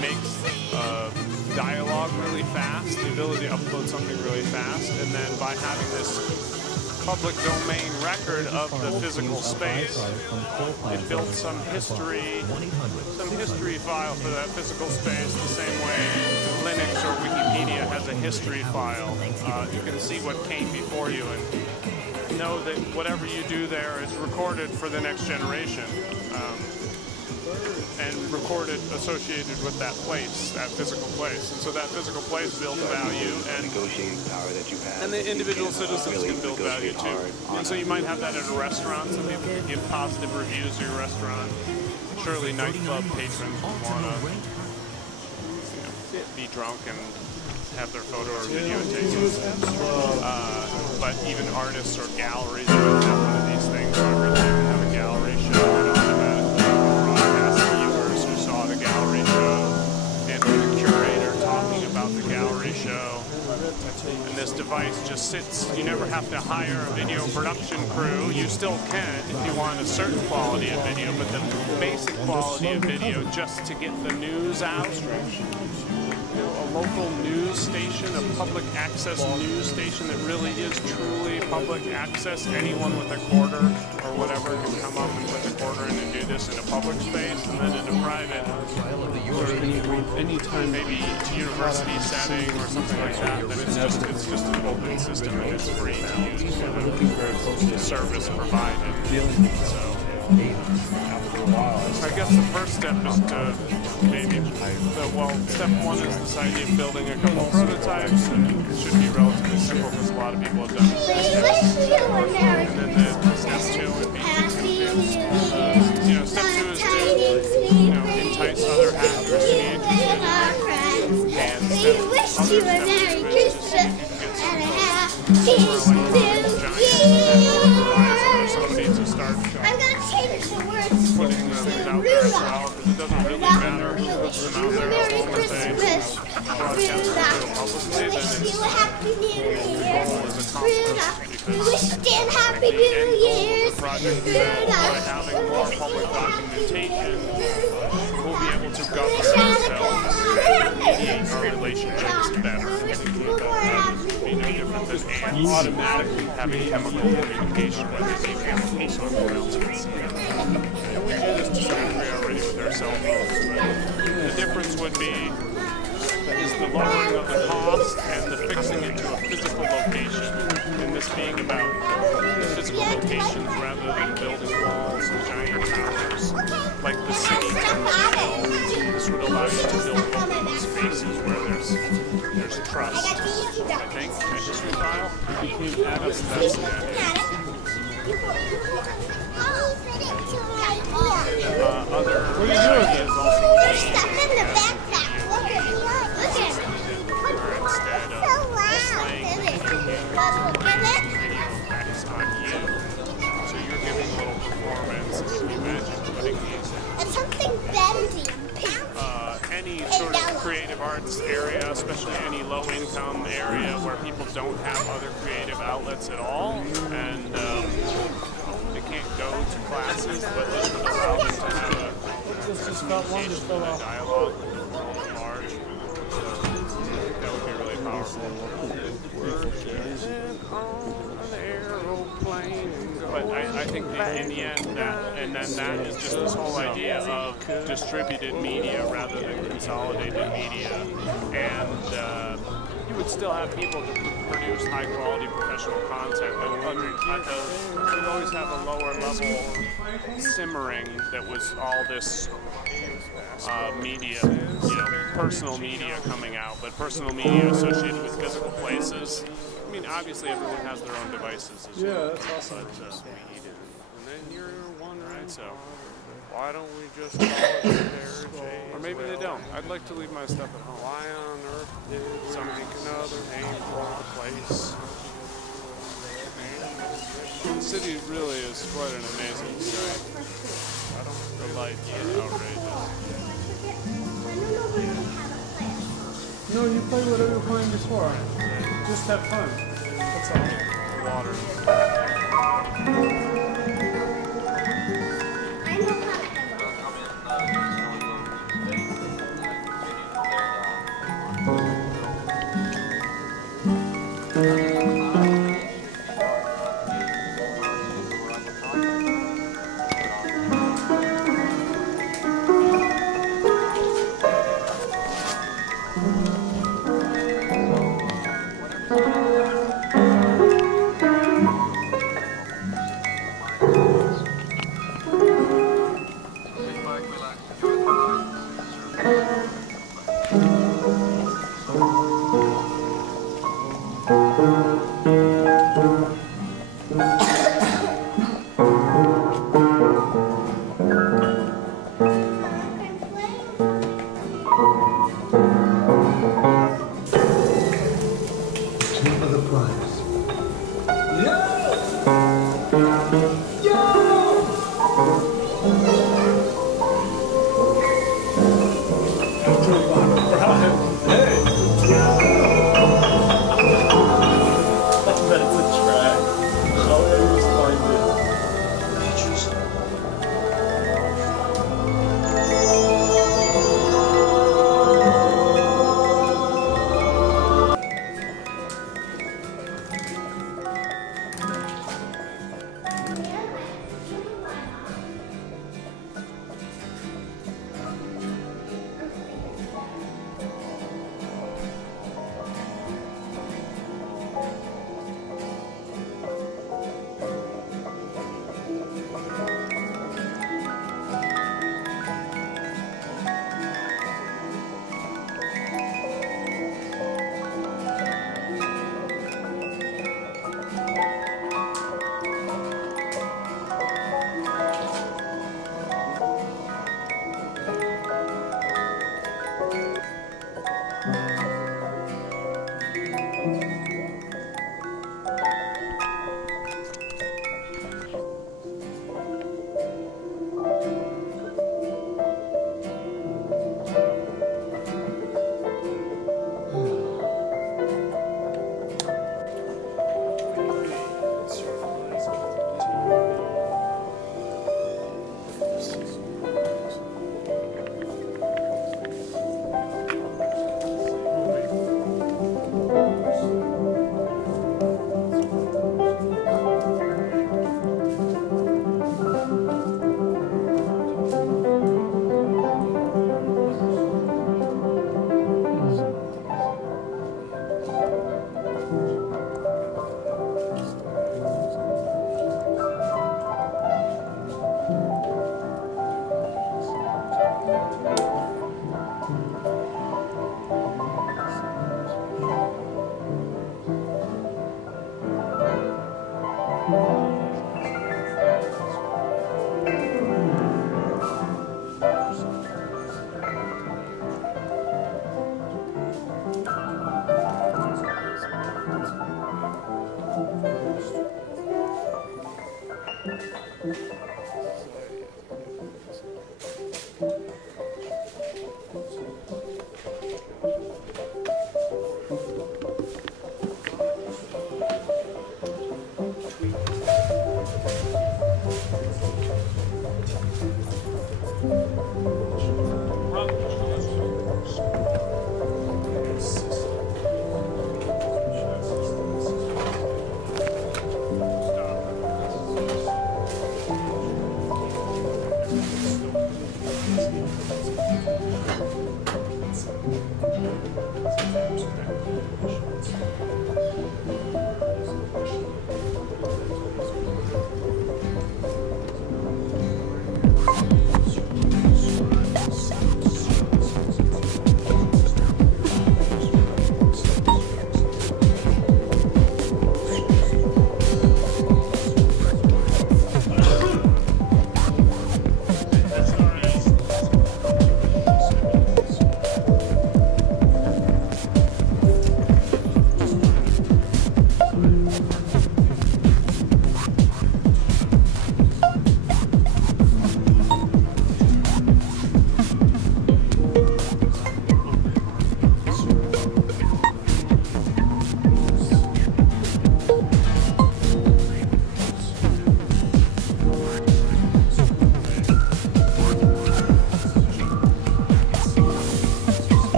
makes dialogue really fast, the ability to upload something really fast, and then by having this public domain record of the physical space, it built some history file for that physical space the same way Linux or Wikipedia has a history file. You can see what came before you and know that whatever you do there is recorded for the next generation. And recorded associated with that place, that physical place. And so that physical place builds value, and the individual citizens can build value too. And so you might have that at a restaurant. Some people can give positive reviews of your restaurant. Surely nightclub patrons would want to be drunk and have their photo or video taken. But even artists or galleries would have one of these things. So every time they have a gallery show, it automatically saw the gallery show and the curator talking about the gallery show. And this device just sits. You never have to hire a video production crew. You still can if you want a certain quality of video, but the basic quality of video just to get the news out. A local news station, a public access news station that really is truly public access. Anyone with a quarter or whatever can come up and put a quarter in and do this in a public space, and then in a private, or anytime maybe university setting or something like that, then it's just an open system and it's free to use the service provided. So I guess the first step is to maybe, step one is this idea of building a couple prototypes, and it should be relatively simple because a lot of people have done it. And then step two would be to convince, step two is to, entice other hackers to be interested in it. And step two is to see if you can get some somebody to start putting things out there as well, because it doesn't really matter who puts them out there as long as they broadcast them publicly, then it's the goal is accomplished, because the end goal of the project is that by having more public documentation, we'll be able to govern ourselves and mediate our relationships better. Be no different than ants automatically having chemical communication when they see chemicals somewhere else can see them. And we do this to some degree already with our cell phones, but the difference would be is the lowering of the cost and the fixing it to a physical location, and this being about the physical locations rather than building walls and giant towers like the city tends to build. This would allow you to build open spaces where there's trust. I think a history file between Adams and that's other ideas also stuff in the backpack. Look at instead of slaying video effects on you. So you're giving a little performance. Can you imagine putting these in? And something bendy. Any sort of creative arts area, especially any low-income area where people don't have other creative outlets at all, and they can't go to classes, but this would allow them to have a communication and a dialogue with the world at large. That would be really powerful. But I think that in the end, that is just this whole idea of distributed media rather than consolidated media, and you would still have people to produce high-quality professional content, but you'd always have a lower level simmering that was all this media, personal media coming out, but personal media associated with physical places. I mean, obviously everyone has their own devices as well. Yeah, that's awesome. But, and then you're wondering, so why don't we just call it Heritage? Or maybe they don't. I'd like to leave my stuff at home. Why on earth did some make another name for the place? The city really is quite an amazing sight. The lights are outrageous. No, you play whatever you were playing before. Just have fun. That's all. Water.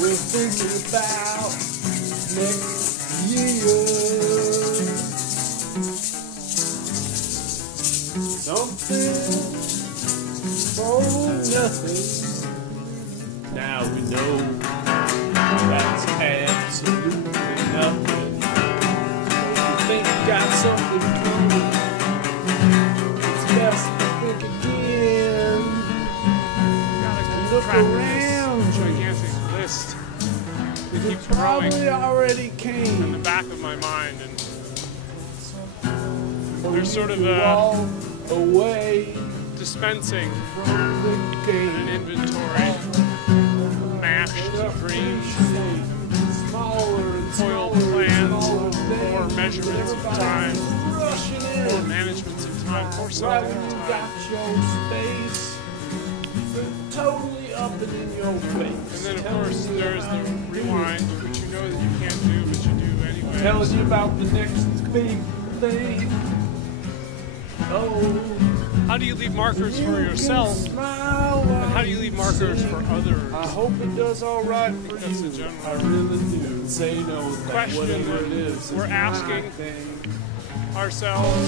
We're thinking about next year. Something for nothing. Now we know that's absolutely nothing. Don't you think you got something coming? It's best to think again. Gotta Look track around. this gigantic list. It keeps Probably growing already in came. the back of my mind, and there's sort of walk a away dispensing from the and game. an inventory, mashed dreams, Smaller and foiled smaller and plans, smaller or things. measurements of time, Rushing or in. managements of time, or Right something when of you time. got your space, they're totally up and in your face. And then of course there's the rewind, which you know that you can't do, but you do anyway. Tells you about the next big thing. Oh, How do you leave markers for yourself? Smile And how do you leave markers for others? I hope it does all right for That's the you. general I really do. Say no to that, question whatever that it is. we're it's asking. my thing. Ourselves,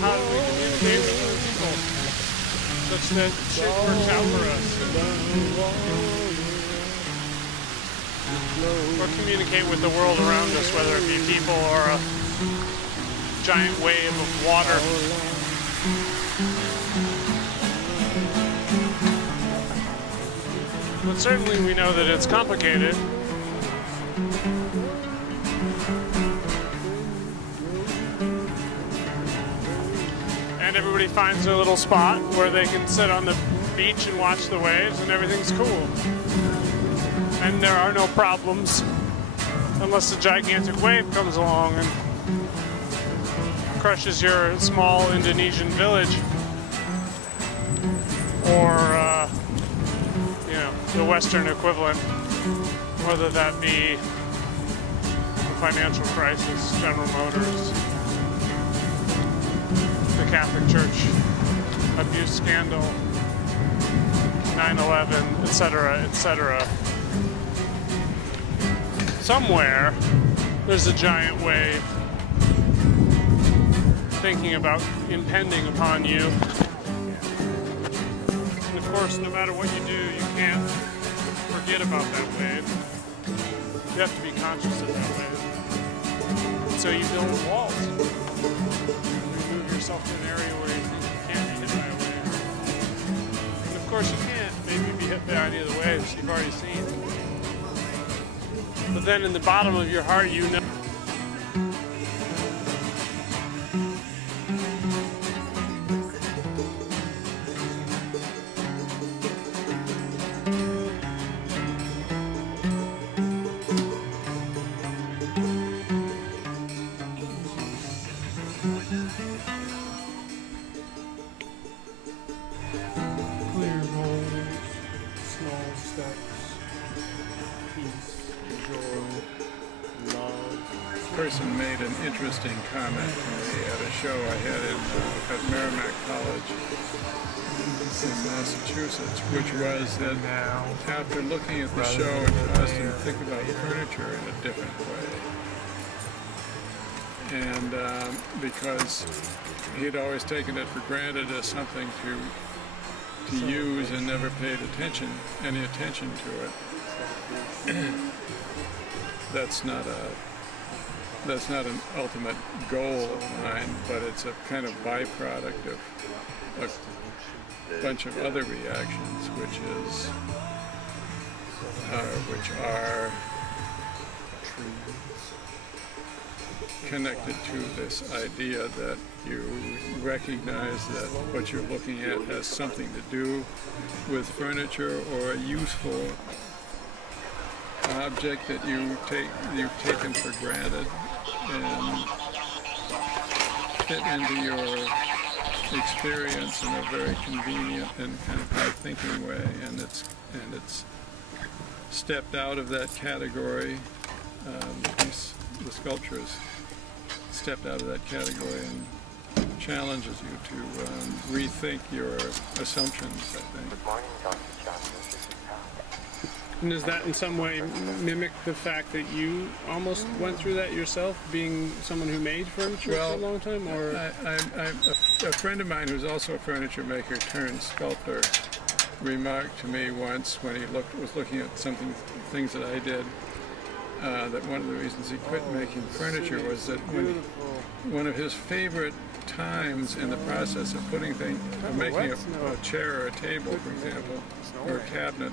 how do we communicate with other people such that shit works out for us? Or communicate with the world around us, whether it be people or a giant wave of water. But certainly we know that it's complicated. And everybody finds their little spot where they can sit on the beach and watch the waves and everything's cool. And there are no problems unless a gigantic wave comes along and crushes your small Indonesian village, or you know, the Western equivalent, whether that be the financial crisis, General Motors, the Catholic Church abuse scandal, 9/11, etc., etc. Somewhere there's a giant wave thinking about impending upon you. And of course, no matter what you do, you can't forget about that wave. You have to be conscious of that wave. So you build walls. You move yourself to an area where you think you can't be hit by a wave. And of course, you can't maybe be hit by any of the waves you've already seen. But then in the bottom of your heart, you know. Clear holes, small steps, peace, joy, love. Person made an interesting comment to me at a show I had at Merrimack College in Massachusetts, which was that after looking at the show, it caused him to think about furniture in a different way. And because he'd always taken it for granted as something to use and never paid any attention to it. That's not an ultimate goal of mine, but it's a kind of byproduct of a bunch of other reactions, which are connected to this idea that you recognize that what you're looking at has something to do with furniture or a useful object that you've taken for granted and fit into your experience in a very convenient and kind of high-thinking way, and it's stepped out of that category. The sculpture has stepped out of that category and challenges you to rethink your assumptions, I think. Good morning, Dr. Johnson. This is Hal. And does that in some way mimic the fact that you almost went through that yourself, being someone who made furniture for a long time? Or A friend of mine who's also a furniture maker turned sculptor remarked to me once when he was looking at things that I did, that one of the reasons he quit making furniture was that one of his favorite times in the process of making a chair or a table, for example, or a cabinet,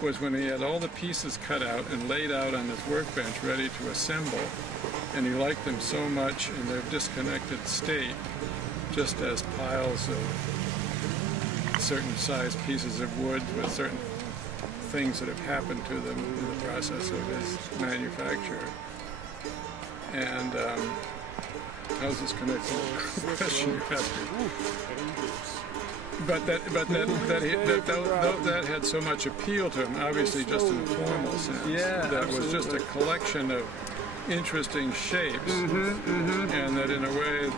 was when he had all the pieces cut out and laid out on his workbench ready to assemble, and he liked them so much in their disconnected state, just as piles of certain size pieces of wood with certain things that have happened to them in the process of his manufacture. And how's this connected to the question you asked me? But that had so much appeal to him, obviously just in a formal sense. Yeah, that was just a collection of interesting shapes, and that in a way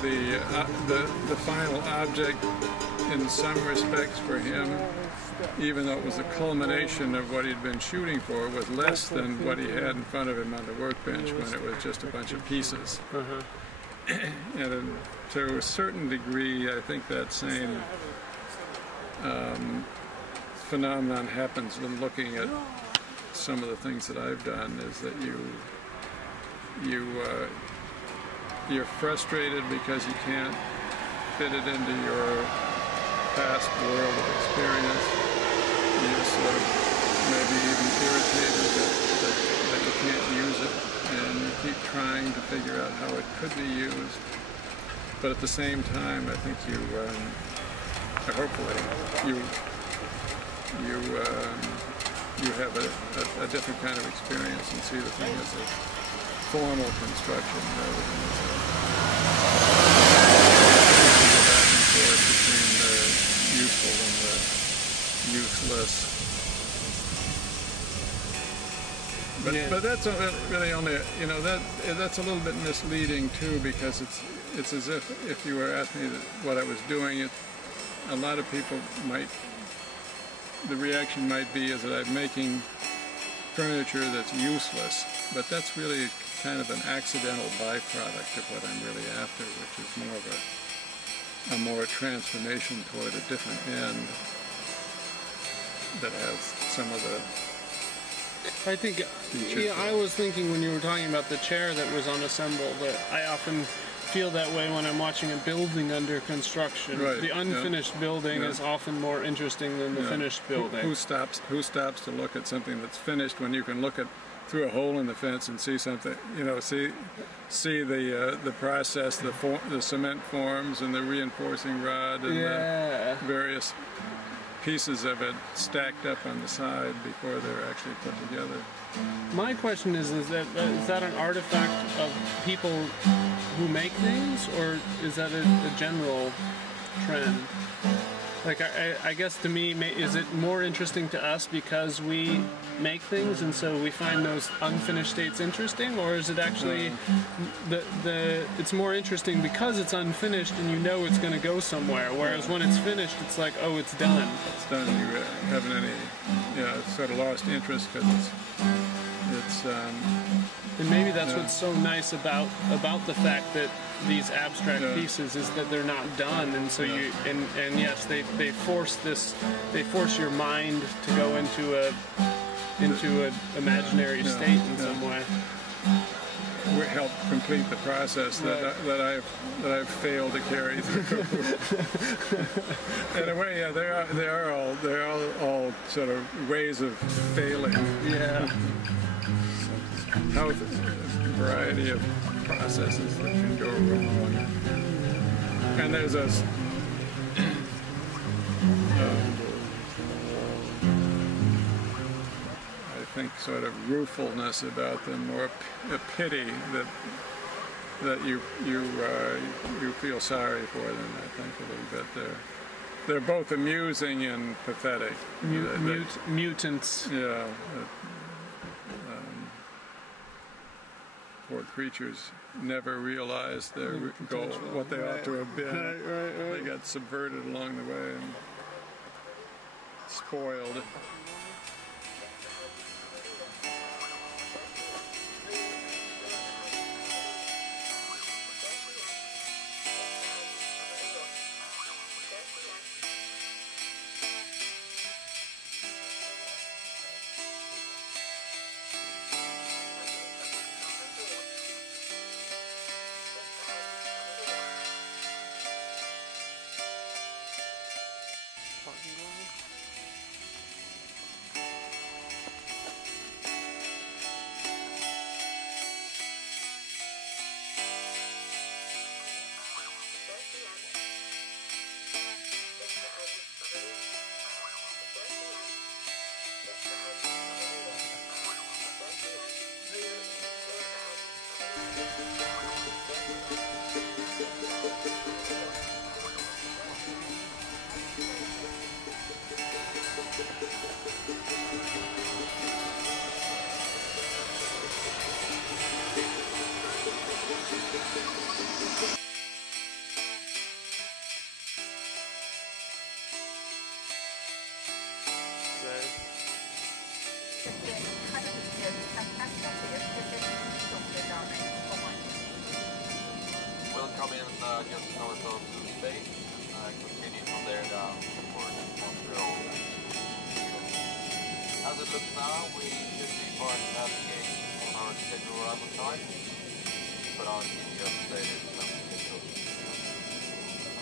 the final object, in some respects for him, even though it was the culmination of what he'd been shooting for, was less than what he had in front of him on the workbench when it was just a bunch of pieces. And to a certain degree, I think that same phenomenon happens when looking at some of the things that I've done, is that you're frustrated because you can't fit it into your past world of experience. You're sort of maybe even irritated that you can't use it, and you keep trying to figure out how it could be used. But at the same time, I think hopefully you have a different kind of experience and see the thing as a formal construction rather than as a back and forth between the useful and the useless. But that's really only, that's a little bit misleading too, because it's as if you were asking me what I was doing, a lot of people the reaction might be is that I'm making furniture that's useless, but that's really kind of an accidental byproduct of what I'm really after, which is more of a more transformation toward a different end that has some of the I think, I was thinking when you were talking about the chair that was unassembled, that I often feel that way when I'm watching a building under construction. Right, the unfinished building is often more interesting than the finished building. Who stops to look at something that's finished when you can look through a hole in the fence and see something, see the process, the cement forms and the reinforcing rod and the various pieces of it stacked up on the side before they're actually put together. My question is that an artifact of people who make things, or is that a general trend? Like, I guess to me, is it more interesting to us because we make things and so we find those unfinished states interesting, or is it actually it's more interesting because it's unfinished and you know it's going to go somewhere, whereas when it's finished, it's like, oh, it's done. It's done. You haven't any, it's sort of lost interest because it's and maybe that's what's so nice about the fact that these abstract pieces is that they're not done, and so you and yes, they force your mind to go into an imaginary state in some way. We help complete the process that I've failed to carry through. In a way, they're all sort of ways of failing. Yeah. How a variety of processes that can go wrong. And there's I think, sort of ruefulness about them, or a pity that you feel sorry for them. I think a little bit. They're both amusing and pathetic. Mutants. Yeah. Poor creatures never realized their goal, what they ought to have been. Right. They got subverted along the way and spoiled. We'll come in just north of Blue Space and continue from there down toward Montreal. As it looks now, we should be far to navigate on our scheduled arrival time, but I'll keep you updated when we get closer.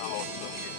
I'll also give